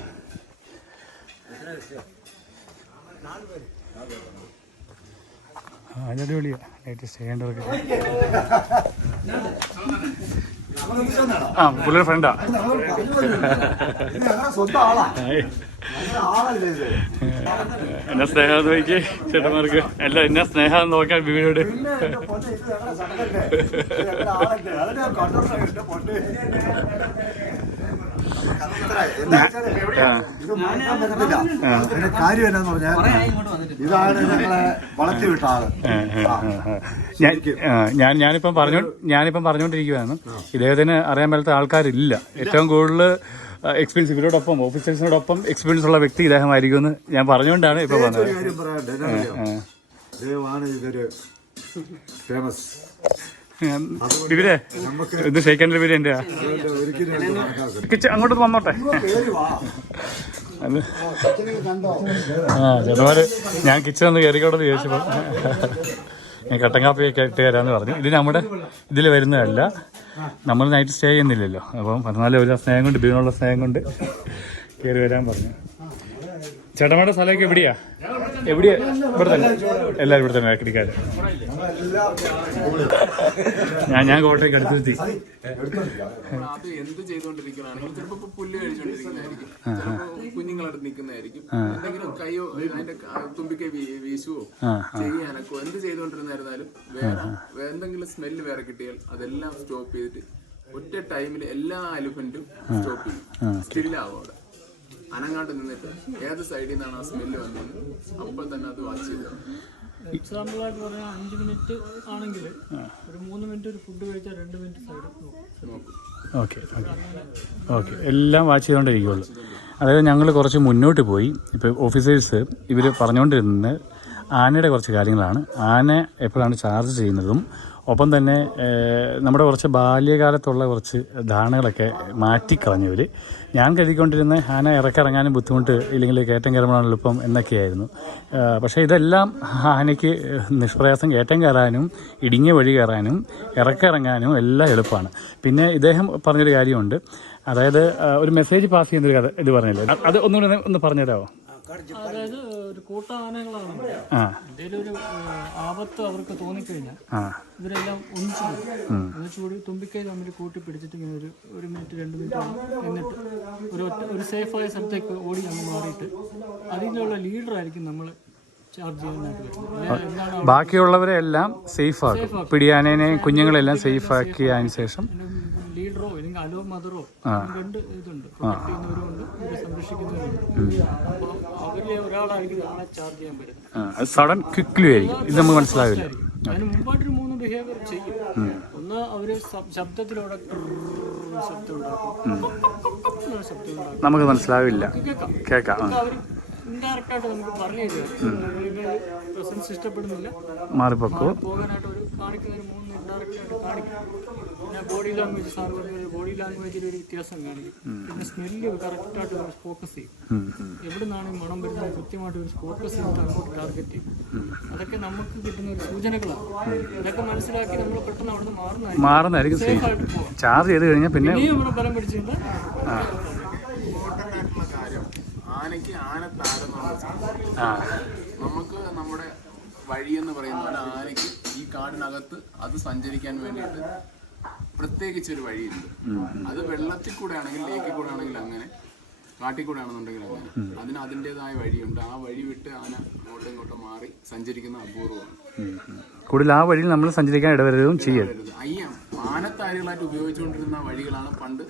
അടിപൊളിയാണ്. നൈറ്റ് സ്റ്റേ ചെയ്യേണ്ടവർക്ക്. ആ പുള്ളിയുടെ ഫ്രണ്ടാ. എന്നാ സ്നേഹം നോക്കി ചേട്ടന്മാർക്ക് എല്ലാം എന്നാ സ്നേഹം നോക്കാൻ ബീവിനോട്. കാര്യം എന്നാന്ന് പറഞ്ഞാൽ ഇതാണ് ഞങ്ങളെ വളർത്തി വിട്ട ആള്. ഞാനിപ്പം പറഞ്ഞുകൊണ്ടിരിക്കുകയാണ്. ഇദ്ദേഹത്തിന് അറിയാൻ മേലത്തെ ആൾക്കാരില്ല. ഏറ്റവും കൂടുതൽ എക്സ്പീരിയൻസ് ഇവരോടൊപ്പം ഓഫീസേഴ്സിനോടൊപ്പം എക്സ്പീരിയൻസ് ഉള്ള വ്യക്തി ഇദ്ദേഹമായിരിക്കുമെന്ന് ഞാൻ പറഞ്ഞുകൊണ്ടാണ് ഇപ്പൊ പറഞ്ഞത്. ഇതൊരു ഫേമസ് ഇവരെ ഇത് ഷെയ്ക്കാൻ്റെ പേര് എൻ്റെ കിച്ചൺ അങ്ങോട്ട് വന്നോട്ടെ. ചേട്ടന്മാര് ഞാൻ കിച്ചൺ ഒന്ന് കയറിക്കോട്ടെന്ന് ചോദിച്ചപ്പോൾ ഞാൻ കട്ടൻ കാപ്പിയൊക്കെ ഇട്ട് തരാമെന്ന് പറഞ്ഞു. ഇത് നമ്മുടെ ഇതിൽ വരുന്നതല്ല. നമ്മൾ നൈറ്റ് സ്റ്റേ ചെയ്യുന്നില്ലല്ലോ. അപ്പം 14 ഒരു സ്നേഹം കൊണ്ട് ബീവിനുള്ള സ്നേഹം കൊണ്ട് കയറി വരാൻ പറഞ്ഞു. ചേട്ടന്മാരുടെ സ്ഥലമൊക്കെ എവിടെയാ? ഇവിടെ തന്നെ എല്ലാവരും ഇവിടെ തന്നെ ആക്കിടിക്കാർ. ഞാൻ കോട്ടയ്ക്ക് അടുത്തെത്തി. എന്ത് ചെയ്തോണ്ടിരിക്കണാണെങ്കിൽ ചിലപ്പോ പുല്ല് കഴിച്ചോണ്ടിരിക്കുന്നതായിരിക്കും, കുഞ്ഞുങ്ങളടുത്ത് നിൽക്കുന്നതായിരിക്കും, എന്തെങ്കിലും കയ്യോ അതിന്റെ തുമ്പിക്കൈ വീശുവോ ചെയ്യാനൊക്കെ എന്ത് ചെയ്തോണ്ടിരുന്നായിരുന്നാലും വേറെ എന്തെങ്കിലും സ്മെല്ല് വേറെ കിട്ടിയാൽ അതെല്ലാം സ്റ്റോപ്പ് ചെയ്തിട്ട് ഒറ്റ ടൈമിൽ എല്ലാ എലിഫന്റും സ്റ്റോപ്പ് ചെയ്യും. സ്റ്റില്ലാവും അവിടെ അനങ്ങാണ്ട് നിന്നിട്ട് ഏത് സൈഡിൽ നിന്നാണ് ആ സ്മെല്ല് വന്നത് അപ്പോൾ തന്നെ അത് വാച്ച് ചെയ്തത്. എക്സാമ്പിൾ ആയിട്ട് പറഞ്ഞാൽ 5 മിനിറ്റ് ആണെങ്കിൽ ഒരു 3 മിനിറ്റ് ഒരു ഫുഡ് കഴിച്ചാൽ 2 മിനിറ്റ് സൈഡ് നോക്കും. ഓക്കെ ഓക്കെ എല്ലാം വാച്ച് ചെയ്തുകൊണ്ടിരിക്കുകയുള്ളൂ. അതായത് ഞങ്ങൾ കുറച്ച് മുന്നോട്ട് പോയി. ഇപ്പോൾ ഓഫീസേഴ്സ് ഇവർ പറഞ്ഞുകൊണ്ടിരുന്നത് ആനയുടെ കുറച്ച് കാര്യങ്ങളാണ്. ആന എപ്പോഴാണ് ചാർജ് ചെയ്യുന്നതും ഒപ്പം തന്നെ നമ്മുടെ കുറച്ച് ബാല്യകാലത്തുള്ള കുറച്ച് ധാരണകളൊക്കെ മാറ്റിക്കളഞ്ഞവർ. ഞാൻ കരുതിക്കൊണ്ടിരുന്ന ആന ഇറക്കിറങ്ങാനും ബുദ്ധിമുട്ട് ഇല്ലെങ്കിൽ കയറ്റം കയറുമ്പോഴാണ് എളുപ്പം എന്നൊക്കെയായിരുന്നു. പക്ഷേ ഇതെല്ലാം ആനയ്ക്ക് നിഷ്പ്രയാസം കയറ്റം കയറാനും ഇടുങ്ങിയ വഴി കയറാനും ഇറക്കിറങ്ങാനും എല്ലാം എളുപ്പമാണ്. പിന്നെ ഇദ്ദേഹം പറഞ്ഞൊരു കാര്യമുണ്ട്. അതായത് ഒരു മെസ്സേജ് പാസ് ചെയ്യുന്നൊരു കഥ ഇത് പറഞ്ഞില്ലേ, അത് ഒന്നുകൂടി ഒന്ന് പറഞ്ഞുതരാമോ? അതായത് ഒരു കൂട്ട ആനകളാണ്. എന്തെങ്കിലും ഒരു ആപത്ത് അവർക്ക് തോന്നിക്കഴിഞ്ഞാൽ ഇവരെല്ലാം ഒന്നിച്ചുകൂടി തുമ്പിക്കൈ തമ്മിൽ കൂട്ടി പിടിച്ചിട്ട് ഇങ്ങനെ ഒരു മിനിറ്റ് 2 മിനിറ്റ് എന്നിട്ട് ഒരു സേഫായ സ്ഥലത്തേക്ക് ഓടി നമ്മൾ മാറിയിട്ട് അതിലുള്ള ലീഡറായിരിക്കും നമ്മൾ ചാർജ് ചെയ്യാനായിട്ട് വരുന്നത്. ബാക്കിയുള്ളവരെ എല്ലാം സേഫ് ആക്കും. പിടിയാനേനെയും കുഞ്ഞുങ്ങളെല്ലാം സേഫ് ആക്കിയതിന് ശേഷം ലീഡറോ അല്ലെങ്കിൽ അലോ മദറോ 2 ഇതുണ്ട്. പ്രൊട്ടക്ട് ചെയ്യുന്നവരുണ്ട്, ഇവരെ സംരക്ഷിക്കുന്നവരുണ്ട്. അപ്പോൾ അവരിലെ ഒരാളായിരിക്കും ആളെ ചാർജ് ചെയ്യാൻ പറ്റുന്നത്. സഡൻ ക്വിക്ലി ആയിരിക്കും. ഇത് നമുക്ക് മനസ്സിലാവില്ല. അതിന് മുമ്പായിട്ടൊരു 3 ബിഹേവിയർ ചെയ്യും. ഒന്ന് അവര് ശബ്ദത്തിലൂടെ ശബ്ദം ഉണ്ടാക്കും, നമുക്ക് മനസ്സിലാവില്ല, കേൾക്കാം. അവർ ഇൻഡയറക്റ്റ് ആയിട്ട് നമുക്ക് പറഞ്ഞു തരിക പ്രസൻസ് ഇഷ്ടപ്പെടുന്നില്ല, മാറിപ്പോക്കോ. പോകാനായിട്ട് ഒരു കാണിക്കുന്ന ഒരു 3 ഇൻഡയറക്റ്റ് ആയിട്ട് കാണിക്കും. പിന്നെ ബോഡി ലാംഗ്വേജ്, സാർ പറഞ്ഞ ബോഡി ലാംഗ്വേജിൽ ഒരു വ്യത്യാസം കാണിക്കും. പിന്നെ സ്മെല്ല് കറക്റ്റായിട്ട് ഒരു ഫോക്കസ് ചെയ്യും. എവിടെ നിന്നാണ് ഈ മണം വരുന്നത് കൃത്യമായിട്ട് ഒരു ഫോക്കസ് ചെയ്തിട്ട് അങ്ങോട്ട് ടാർഗറ്റ് ചെയ്യും. അതൊക്കെ നമുക്ക് കിട്ടുന്ന ഒരു സൂചനകളാണ്. ഇതൊക്കെ മനസ്സിലാക്കി നമ്മൾ പെട്ടെന്ന് അവിടെ നിന്ന് മാറുന്നതായിരിക്കും സേഫ് ആയിട്ട് പോകാം. ചാർജ് ചെയ്ത് കഴിഞ്ഞാൽ പിന്നെ ഇനിയും ഇവിടെ ബലം പിടിച്ചിട്ട് കാര്യം ആനയ്ക്ക് ആനത്താരെന്നുള്ള നമുക്ക് നമ്മുടെ വഴിയെന്ന് പറയുന്നത് ആനയ്ക്ക് ഈ കാടിനകത്ത് അത് സഞ്ചരിക്കാൻ വേണ്ടിയിട്ട് പ്രത്യേകിച്ചൊരു വഴിയുണ്ട്. അത് വെള്ളത്തിൽ കൂടെ ആണെങ്കിൽ, ലേക്കിൽ കൂടെ ആണെങ്കിൽ അങ്ങനെ, കാട്ടിൽ കൂടെ ആണെന്നുണ്ടെങ്കിൽ അങ്ങനെ, അതിന് അതിൻ്റെതായ വഴിയുണ്ട്. ആ വഴി വിട്ട് ആന അങ്ങോട്ടും ഇങ്ങോട്ടും മാറി സഞ്ചരിക്കുന്ന അപൂർവമാണ്. കൂടുതൽ ആ വഴിയിൽ നമ്മൾ സഞ്ചരിക്കാൻ ഇടവരുകയും ചെയ്യരുത്. ഈ ആനത്താരികളായിട്ട് ഉപയോഗിച്ചുകൊണ്ടിരുന്ന വഴികളാണ് പണ്ട്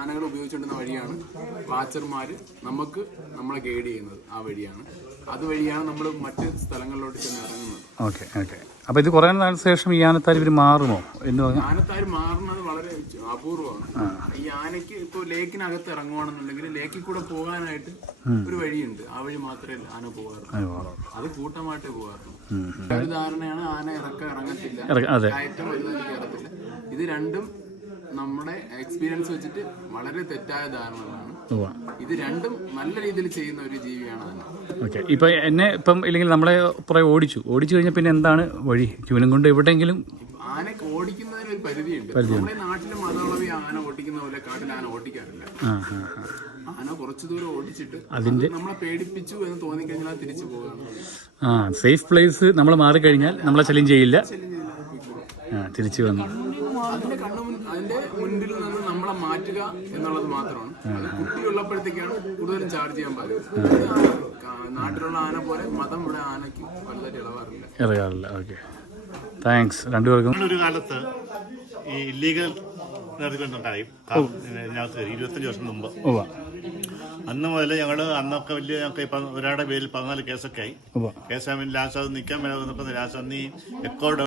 ആനകൾ ഉപയോഗിച്ചുകൊണ്ടിരുന്ന വഴിയാണ് വാച്ചർമാര് നമ്മളെ ഗൈഡ് ചെയ്യുന്നത്. ആ വഴിയാണ്, അതുവഴിയാണ് നമ്മൾ മറ്റ് സ്ഥലങ്ങളിലോട്ട് ചെന്ന് ഇറങ്ങുന്നത്. Okay okay. അപ്പോൾ ഇത് കുറേ നാൾ ശേഷം ഈ ആനത്താരി ഇവർ മാറുമോ എന്ന് പറഞ്ഞു? ആനത്താര് മാറുന്നത് വളരെ അപൂർവമാണ്. ഈ ആനയ്ക്ക് ഇപ്പോൾ ലേക്കിനകത്ത് ഇറങ്ങുവാണെന്നുണ്ടെങ്കിൽ ലേക്കിൽ കൂടെ പോകാനായിട്ട് ഒരു വഴിയുണ്ട്. ആ വഴി മാത്രമേ ആന പോകാറുള്ളൂ. അത് കൂട്ടമായിട്ടേ പോകാറുള്ളൂ. ഒരു ധാരണയാണ് ആന ഇറങ്ങത്തില്ല, കയറ്റം വരുന്നതിൽ കയറത്തില്ല. ഇത് രണ്ടും നമ്മുടെ എക്സ്പീരിയൻസ് വെച്ചിട്ട് വളരെ തെറ്റായ ധാരണകളാണ്. ഇത് രണ്ടും നല്ല രീതിയിൽ ചെയ്യുന്ന ഒരു ജീവിയാണ് ആന. ഓക്കെ. ഇപ്പം എന്നെ ഇല്ലെങ്കിൽ നമ്മളെ പുറകെ ഓടിച്ചു കഴിഞ്ഞാൽ പിന്നെ എന്താണ് വഴി? ചൂനം കൊണ്ട് എവിടെയെങ്കിലും ആന ഓടിക്കുന്നതിന് ഒരു പരിധിയുണ്ട്. നമ്മുടെ നാട്ടിലെ മതളവി ആന ഓടിക്കുന്ന പോലെ കാട്ടിൽ ആന ഓടിക്കാറില്ല. ആന കുറച്ചു ദൂരം ഓടിച്ചിട്ട് അതിന്റെ നമ്മളെ പേടിപ്പിച്ചു എന്ന് തോന്നിക്കഴിഞ്ഞാൽ തിരിച്ചു പോകാം. സേഫ് പ്ലേസ് നമ്മൾ മാറിക്കഴിഞ്ഞാൽ നമ്മളെ ശല്യം ചെയ്യില്ല, തിരിച്ചു വന്നു. അതിന്റെ മുൻപിൽ നിന്ന് നമ്മളെ മാറ്റുക എന്നുള്ളത് മാത്രമാണ്. അത് കുട്ടിയുള്ളപ്പോഴത്തേക്കാണ് കൂടുതലും ചാർജ് ചെയ്യാൻ പാടില്ല. നാട്ടിലുള്ള ആന പോലെ മതം ഇവിടെ ആനയ്ക്ക് വളരെ ഇളവാറില്ല. ഓക്കെ, താങ്ക്സ് രണ്ടുപേർക്കും. ഒരു കാലത്ത് ഈ ഇല്ലീഗൽ നടത്തിക്കൊണ്ടുണ്ടായി ഇതിനകത്ത് 25 വർഷം മുമ്പ്. അന്ന് മുതൽ അന്നൊക്കെ വലിയ ഞങ്ങൾക്ക് ഇപ്പം ഒരാളുടെ പേരിൽ 14 കേസൊക്കെ ആയി. കേസാകുമ്പോൾ ലാസ്റ്റ് അത് നിൽക്കാൻ മേലെ ലാസ്റ്റ് അന്ന് ഈ എക്കോർഡ്